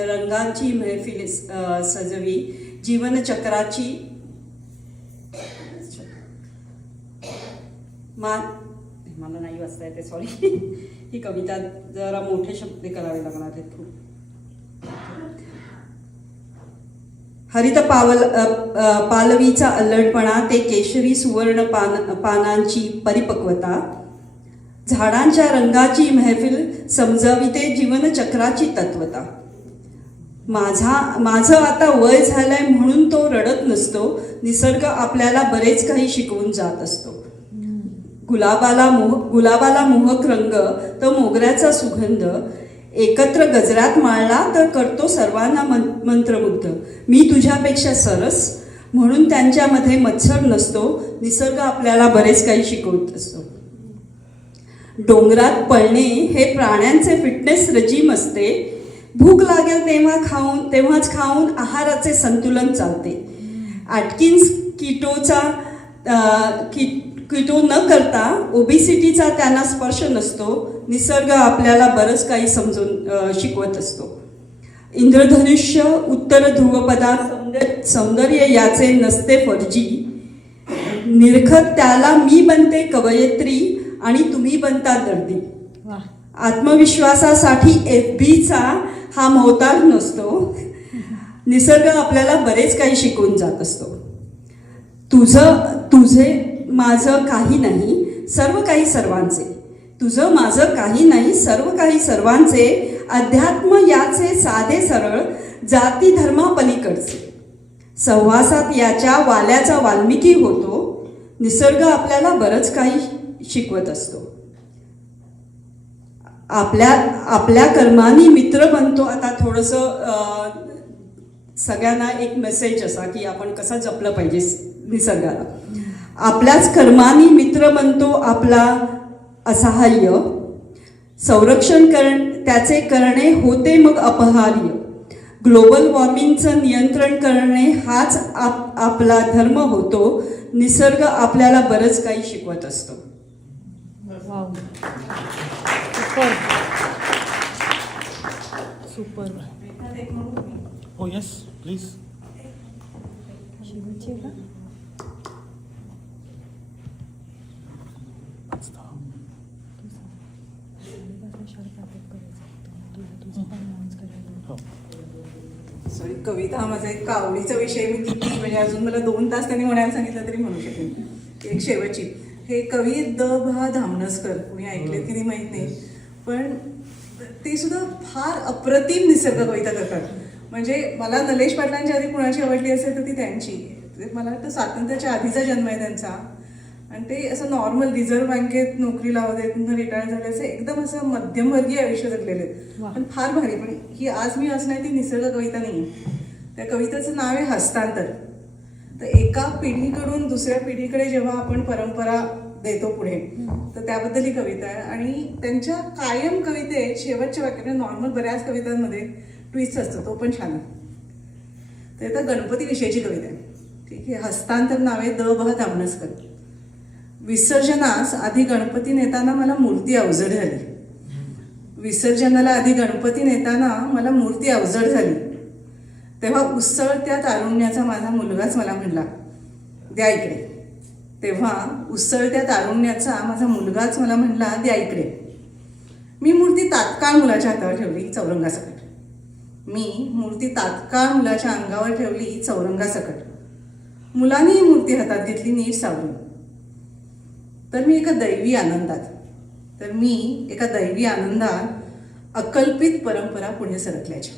रंगांची मैफिल सजवी, जीवनचक्राची मला नाही वाचता येते, सॉरी. ही कविता जरा मोठे शब्द करावे लागणार आहेत खूप. हरित पालवीचा अल्लडपणा ते केशरी सुवर्ण पानांची परिपक्वता, झाडांच्या रंगाची महफिल समजाविते जीवनचक्राची तत्वता. माझं आता वय झालंय म्हणून तो रडत नसतो, निसर्ग आपल्याला बरेच काही शिकवून जात असतो. गुलाबाला मोहक रंग तर मोगऱ्याचा सुगंध, एकत्र गजरात माळला तर करतो सर्वांना मंत्रमुग्ध. मी तुझ्यापेक्षा सरस म्हणून त्यांच्यामध्ये मत्सर नसतो, निसर्ग आपल्याला बरेच काही शिकवत असतो. डोंगरात पळणे हे प्राण्यांचे फिटनेस रजीम असते, भूक लागेल तेव्हाच खाऊन आहाराचे संतुलन चालते. ॲटकिन्स किटो न करता ओबेसिटीचा त्यांना स्पर्श नसतो, निसर्ग आपल्याला बरंच काही समजून शिकवत असतो. इंद्रधनुष्य उत्तर ध्रुवपदात सौंदर्य याचे नसते फर्जी, निरखत त्याला मी बनते कवयित्री आणि तुम्ही बनता दर्दी. आत्मविश्वासासाठी FBचा हा मोहताज नसतो, निसर्ग आपल्याला बरेच काही शिकवून जात असतो. तुझे माझं काही नाही सर्व काही सर्वांचे, तुझं माझं काही नाही सर्व काही सर्वांचे, अध्यात्म याचे साधे सरळ जाती धर्मापलीकडचे. सहवासात याच्या वाल्याचा वाल्मिकी होतो, निसर्ग आपल्याला बरंच काही शिकवत असतो. आपल्या कर्माने मित्र बनतो. आता थोडंसं सगळ्यांना एक मेसेज असा की आपण कसं जपलं पाहिजे निसर्गाला. आपल्याच कर्माने मित्र बनतो आपला असहाय्य, संरक्षण त्याचे करणे होते मग अपहार्य. ग्लोबल वॉर्मिंगचं नियंत्रण करणे हाच आपला धर्म होतो, निसर्ग आपल्याला बरंच काही शिकवत असतो. सुपर. हो यस प्लीज. शेवटची आहे का? सॉरी, कविता हा माझा एक आवडीचा विषय. मी किती म्हणजे अजून मला 2 तास त्यांनी म्हणायला सांगितलं तरी म्हणू शकेन. एक शेवटची, हे कवी द.भा. धामणसकर, कुणी ऐकलेत की नाही माहीत नाही, पण ते सुद्धा फार अप्रतिम निसर्ग कविता करतात. म्हणजे मला नलेश पाटलांच्या आधी कुणाची आवडली असेल तर ती त्यांची. मला वाटतं स्वातंत्र्याच्या आधीचा जन्म आहे त्यांचा, आणि ते असं नॉर्मल रिझर्व्ह बँकेत नोकरीला होते, पुन्हा रिटायर झाले, असं एकदम असं मध्यमवर्गीय आयुष्य जगलेले आहेत. पण फार भारी. पण ही आज मी असणार ती निसर्ग कविता नाही आहे. त्या कवितेचं नाव आहे हस्तांतर. तर एका पिढीकडून दुसऱ्या पिढीकडे जेव्हा आपण परंपरा देतो पुढे, तर त्याबद्दल ही कविता आहे. आणि त्यांच्या कायम कवितेत शेवटच्या वाक्यात, नॉर्मल बऱ्याच कवितांमध्ये ट्विस्ट असतो, तो पण छान आहे. तर आता गणपतीविषयीची कविता आहे. ठीक आहे. हस्तांतर नाव आहे द.भा. धामणसकर. विसर्जनास आधी गणपती नेताना मला मूर्ती अवजड झाली. विसर्जनाला आधी गणपती नेताना मला मूर्ती अवजड झाली. तेव्हा उसळत्या तारुण्याचा माझा मुलगाच मला म्हणला, द्या इकडे. तेव्हा उसळत्या तारुण्याचा माझा मुलगाच मला म्हणला, द्या इकडे. मी मूर्ती तात्काळ मुलाच्या हातावर ठेवली चौरंगासकट. मी मूर्ती तात्काळ मुलाच्या अंगावर ठेवली चौरंगासकट. मुलाने ही मूर्ती हातात घेतली नीट सावरून. तर मी एका दैवी आनंदात अकल्पित परंपरा पुढे सरकल्याच्या.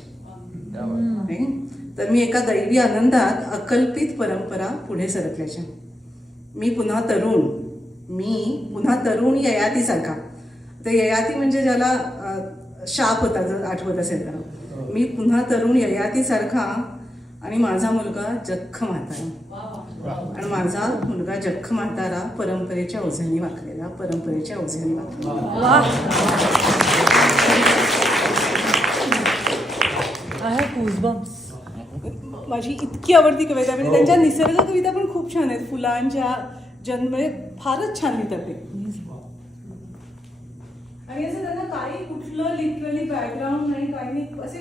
मी पुन्हा तरुण ययातीसारखा. तर ययाती म्हणजे ज्याला शाप होता, जर आठवत असेल तर. मी पुन्हा तरुण ययातीसारखा, आणि माझा मुलगा जख्ख म्हातारा, परंपरेच्या ओझ्याने वाकलेला. माझी इतकी आवडती कविता. म्हणजे त्यांच्या निसर्ग कविता पण खूप छान आहेत. फुलांच्या जन्म फारच छान लिहितात ते. आणि असं त्यांना काही कुठलं लिटरली बॅकग्राऊंड नाही, काही नाही, असे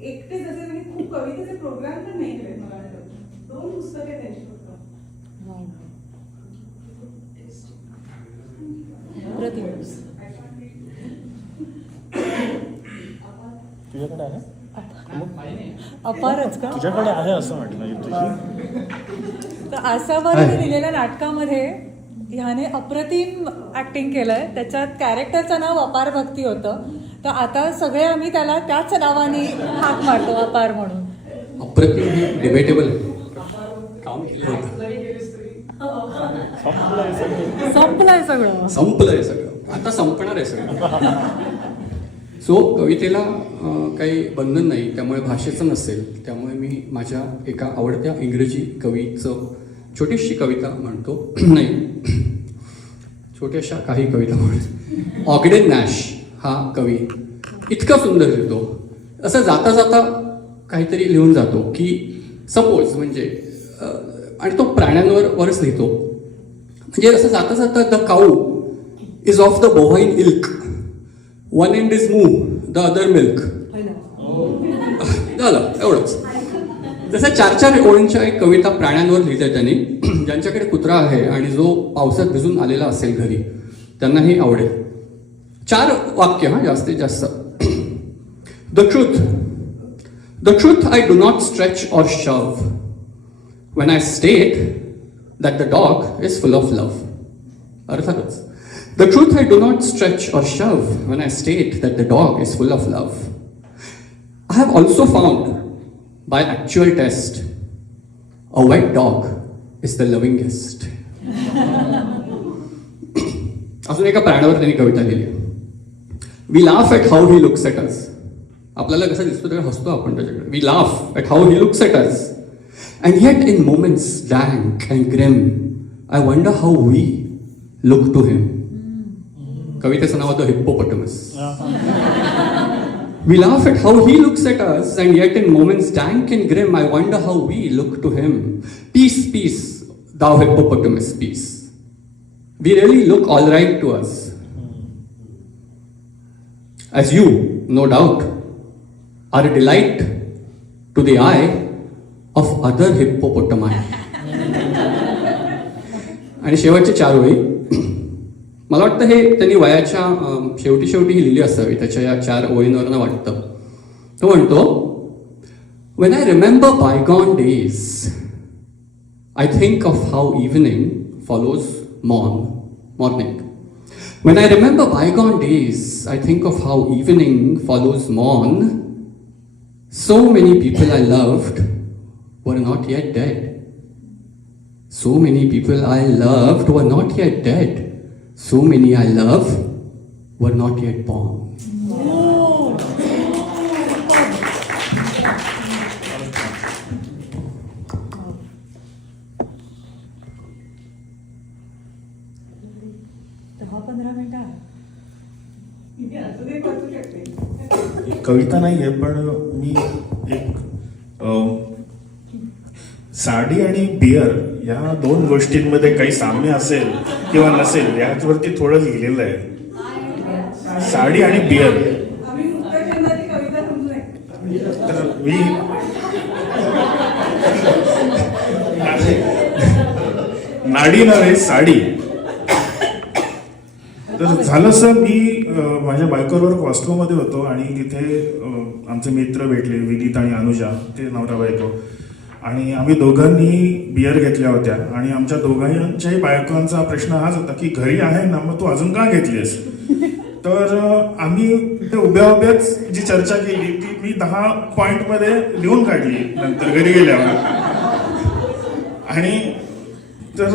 एकटेच असे त्यांनी खूप कवितेचे प्रोग्राम पण नाही केले. मला आठवतं 2 पुस्तके त्यांची फक्त. तुझ्याकडे आहे अपारच का? तुझ्याकडे आहे असं म्हटलं तुझी. तर आसावरने दिलेल्या नाटकामध्ये ह्याने अप्रतिम ऍक्टिंग केलंय. त्याच्यात कॅरेक्टरचं नाव अपार भक्ती होतं. तर आता सगळे आम्ही त्याला त्याच नावाने हाक मारतो, अपार म्हणून. अप्रतिम हे डिबेटेबल काम केलं होतं. संपलंय सगळं. संपलंय सगळं, आता संपणार आहे सगळं. सो कवितेला काही बंधन नाही, त्यामुळे भाषेचं नसेल, त्यामुळे मी माझ्या एका आवडत्या इंग्रजी कवीचं छोटीशी कविता म्हणतो. नाही, छोट्याशा काही कविता म्हणतो. ऑगडेन नॅश हा कवी इतका सुंदर लिहितो. असं जाता जाता काहीतरी लिहून जातो की सपोज म्हणजे, आणि तो प्राण्यांवरच लिहितो. म्हणजे असं जाता जाता the cow is of the bovine ilk, one end is moo the other milk. झालं एवढंच. जसं 4-4 ओळींच्या एक कविता प्राण्यांवर लिहिते त्यांनी. ज्यांच्याकडे कुत्रा आहे आणि जो पावसात भिजून आलेला असेल घरी, त्यांनाही आवडेल. 4 वाक्य हा, जास्तीत जास्त. The truth I do not stretch or शव when I state that the dog is full of love. अर्थातच. The truth I do not stretch or shove when I state that the dog is full of love. I have also found by actual test a wet dog is the lovingest. अजून एका प्राण्यावर त्यांनी कविता लिहिली. We laugh at how he looks at us. आपल्याला कसं दिसतो तेव्हा हसतो आपण त्याच्याकडे. We laugh at how he looks at us. And yet in moments dank and grim, I wonder how we look to him. कवितेचं नाव होतं hippopotamus. We laugh at how he looks at us, and yet in moments dank and grim, I wonder how we look to him. Peace, peace, thou hippopotamus, peace. We really look all right to us. As you, no doubt, are a delight to the eye of other hippopotami. आणि शेवटचे 4 ओळी. मला वाटतं हे त्यांनी वयाच्या शेवटी लिहिली असावी, त्याच्या या 4 ओळींवरनं वाटतं. तो म्हणतो, When I remember bygone days, I think of how evening follows morning. When I remember bygone days, I think of how evening follows morn. So many people I loved were not yet dead. So many people I loved were not yet dead. So many I love were not yet born. कविता नाही आहे, पण मी एक साडी आणि बियर या 2 गोष्टींमध्ये काही साम्य असेल किंवा नसेल याच्यावरती थोडं लिहिलेलं आहे. साडी आणि बियर. तर मी नाडी नव्हे साडी. तर झालं असं, मी माझ्या बायकोवर कॉस्ट्रोमध्ये होतो आणि तिथे आमचे मित्र भेटले, विनीत आणि अनुजा, ते नवरा बायको. आणि आम्ही दोघांनी बियर घेतल्या होत्या आणि आमच्या दोघांच्याही बायकोंचा प्रश्न हाच होता की घरी आहे ना, मग तू अजून का घेतलीस. तर आम्ही ते उभ्याच जी चर्चा केली ती मी 10 पॉइंटमध्ये लिहून काढली नंतर घरी गेल्यावर. आणि तर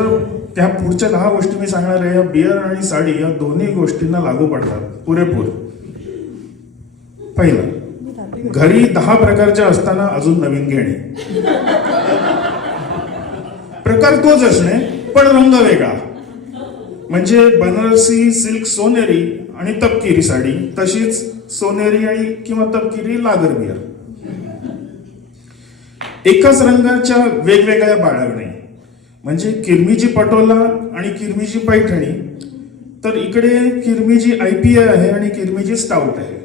त्या पुढच्या 10 गोष्टी मी सांगणार आहे. या बियर आणि साडी या दोन्ही गोष्टींना लागू पडतात पुरेपूर. पहिलं, घरी 10 प्रकारच्या असताना अजून नवीन घेणे. प्रकार तोच असणे पण रंग वेगळा. म्हणजे बनारसी, सिल्क, सोनेरी आणि तपकिरी साडी, तशीच सोनेरी आणि किंवा तपकिरी लागर बियर. एकाच रंगाच्या वेगवेगळ्या बाळगणे, म्हणजे किरमीची पटोला आणि किरमीची पैठणी तर इकडे किरमिजी IPA आहे आणि किरमिजी स्टाउट आहे.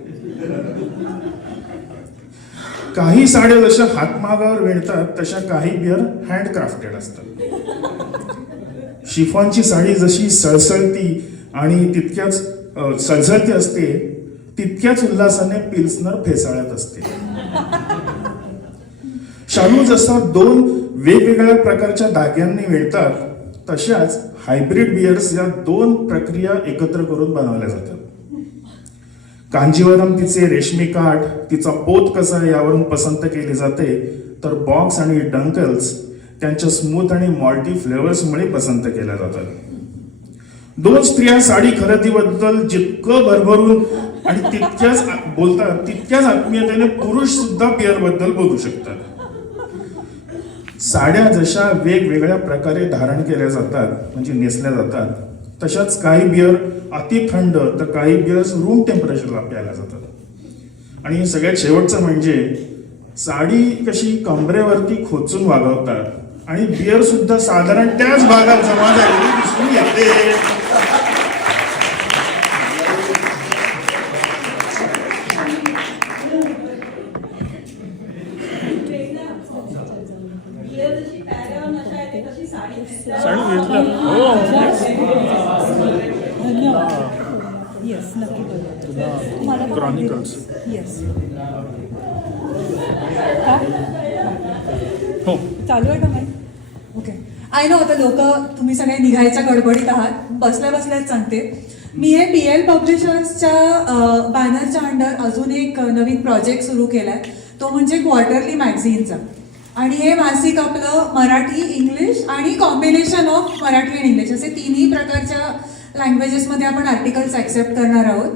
काही साड्या जशा हातमागावर विणतात तशा काही बिअर हँडक्राफ्टेड असतात. शिफॉनची साडी जशी सळसळती आणि तितक्याच सळसळती असते, तितक्याच उल्हासाने पिल्सनर फेसाळत असते. शालू जसा 2 वेगवेगळ्या प्रकारच्या धाग्यांनी विणतात, तशाच हायब्रिड बियर्स या 2 प्रक्रिया एकत्र करून बनवल्या जातात. कांजीवरम तिचे रेशमी काठ, तिचा पोत कसा यावरून पसंत केली जाते, तर बॉक्स आणि डंकल्स त्यांच्या स्मूथ आणि मॉल्टी फ्लेवर्समुळे पसंत केल्या जातात. 2 स्त्रिया साडी खरेदीबद्दल जितकं भरभरून आणि तितक्याच बोलतात, तितक्याच आत्मीयतेने पुरुष सुद्धा बियरबद्दल बोलू शकतात. साड्या जशा वेगवेगळ्या प्रकारे धारण केल्या जातात, म्हणजे नेसल्या जातात, तशाच काही बियर अति थंड तर काही बियर्स रूम टेम्परेचरला प्यायला जातात. आणि सगळ्यात शेवटचं म्हणजे साडी कशी कमरेवरती खोचून वागवतात आणि बियर सुद्धा साधारण त्याच भागात जमा झालेली दिसून येते. साडी घेतलं हो. धन्यवाद. येस, नक्की करूया. क्रॉनिकल्स. येस. हो. चालू आहे का नाही? ओके. आय नो आता लोक तुम्ही सगळे निघायच्या गडबडीत आहात. बसल्या बसल्याच सांगते, मी हे PL पब्लिशर्सच्या बॅनरच्या अंडर अजून एक नवीन प्रोजेक्ट सुरू केलाय. तो म्हणजे क्वार्टरली मॅगझिनचा. आणि हे मासिक आपलं मराठी, इंग्लिश आणि कॉम्बिनेशन ऑफ मराठी आणि इंग्लिश असे 3ही प्रकारच्या लँग्वेजेसमध्ये आपण आर्टिकल्स ॲक्सेप्ट करणार आहोत.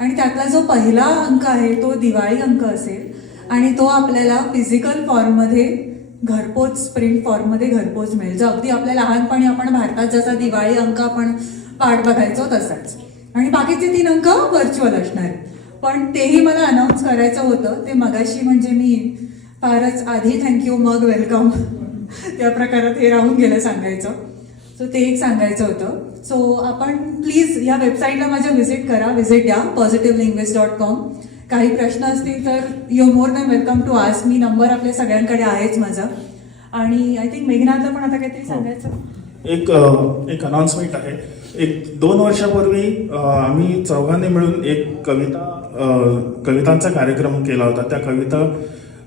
आणि त्यातला जो पहिला अंक आहे तो दिवाळी अंक असेल आणि तो आपल्याला फिजिकल फॉर्ममध्ये घरपोच, प्रिंट फॉर्ममध्ये घरपोच मिळेल. जो अगदी आपल्या लहानपणी आपण भारतात जसा दिवाळी अंक आपण पाठ बघायचो तसाच. आणि बाकीचे 3 अंक व्हर्च्युअल असणार आहेत. पण तेही मला अनाऊन्स करायचं होतं. ते मगाशी म्हणजे मी फारच आधी थँक्यू मग वेलकम त्या प्रकारात हे राहून गेलं सांगायचं. सो ते एक सांगायचं होतं. सो आपण प्लीज या वेबसाईटला माझ्या व्हिजिट करा, व्हिजिट द्या positivelinguist.com. काही प्रश्न असतील तर you more than welcome to ask me. Number आपल्या सगळ्यांकडे आहेच माझा. आणि आय थिंक मेघनाथला पण आता काहीतरी सांगायचं. एक अनाउन्समेंट आहे. 1-2 वर्षापूर्वी आम्ही चौघांनी मिळून एक कवितांचा कार्यक्रम केला होता. त्या कविता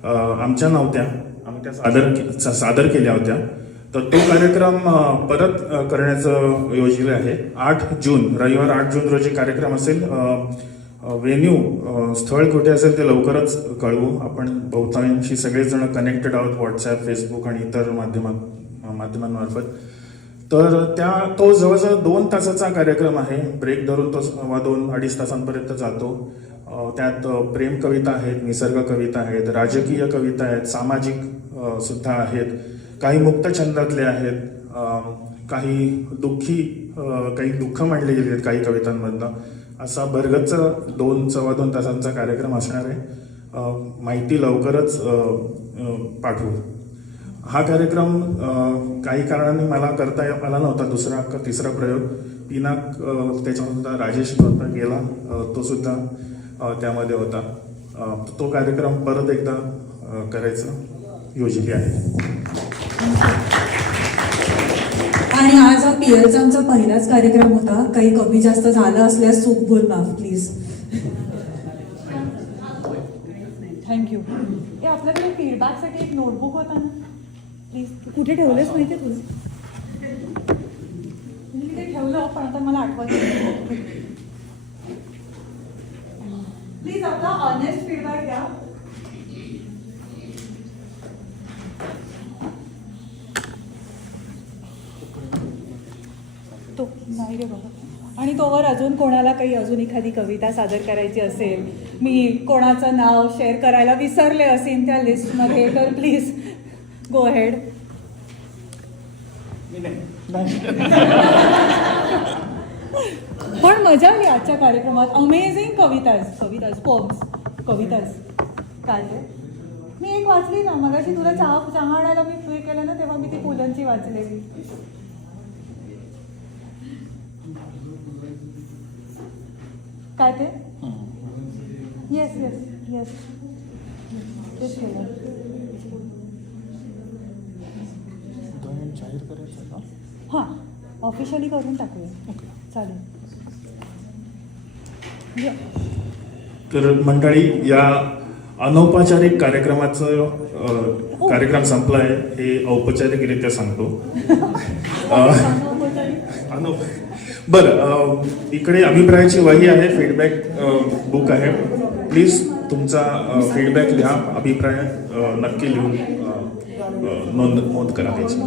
आमच्या नव्हत्या, आम्ही त्या सादर केल्या होत्या. तर तो कार्यक्रम परत करण्याचं योजले आहे. 8 जून रविवार 8 जून रोजी कार्यक्रम असेल. वेन्यू स्थळ कुठे असेल ते लवकरच कळवू. आपण बहुतांशी सगळेजण कनेक्टेड आहोत व्हॉट्सॲप, फेसबुक आणि इतर माध्यमांमार्फत. तर तो जवळजवळ 2 तासाचा कार्यक्रम आहे. ब्रेक धरून तो 2-2.5 तासांपर्यंत जातो. त्यात प्रेम कविता आहेत, निसर्ग कविता आहेत, राजकीय कविता आहेत, सामाजिक सुद्धा आहेत, काही मुक्त छंदातले आहेत, काही दुःख मांडले गेले आहेत काही कवितांमधनं. असा भरगच्च 2-2.25 तासांचा कार्यक्रम असणार आहे. माहिती लवकरच पाठवू. हा कार्यक्रम काही कारणांनी मला करता आला नव्हता. 2रा का 3रा प्रयोग पिनाक त्याच्यामध्ये राजेश गेला, तो सुद्धा त्यामध्ये होता. तो कार्यक्रम परत एकदा करायचं योजली आहे. आणि आज हा PLचा आमचा पहिलाच कार्यक्रम होता. काही कमी जास्त झालं असल्यास चूक भूल माफ प्लीज. थँक्यू. हे आपल्याकडे फीडबॅकसाठी एक नोटबुक होता ना, प्लीज कुठे ठेवलंच माहिती तुझं? मी ते ठेवलं पण आता मला आठवत नाही. प्लीज आपला ऑनेस्ट फीडबॅक द्या. तो नाही रे बाबा. आणि तोवर अजून कोणाला काही अजून एखादी कविता सादर करायची असेल, मी कोणाचं नाव शेअर करायला विसरले असेल त्या लिस्टमध्ये, तर प्लीज गो हेड. पण मजा आली आजच्या कार्यक्रमात. अमेझिंग कविताज पोम्स काय मी एक वाचली ना मगाशी. तुला चहा आणायला मी फ्री केलं ना, तेव्हा मी ती पुलंची वाचलेली. काय ते येस येस येस तेच केलं. जाहीर करायचं का? हां ऑफिशियली करून टाकूया. चालेल. या. तर मंडळी, या अनौपचारिक कार्यक्रमाचं कार्यक्रम संपला आहे हे औपचारिकरित्या सांगतो. बरं, इकडे अभिप्रायाची वही आहे, फीडबॅक बुक आहे. प्लीज तुमचा फीडबॅक लिहा, अभिप्राय नक्की लिहून नोंद करा त्याची.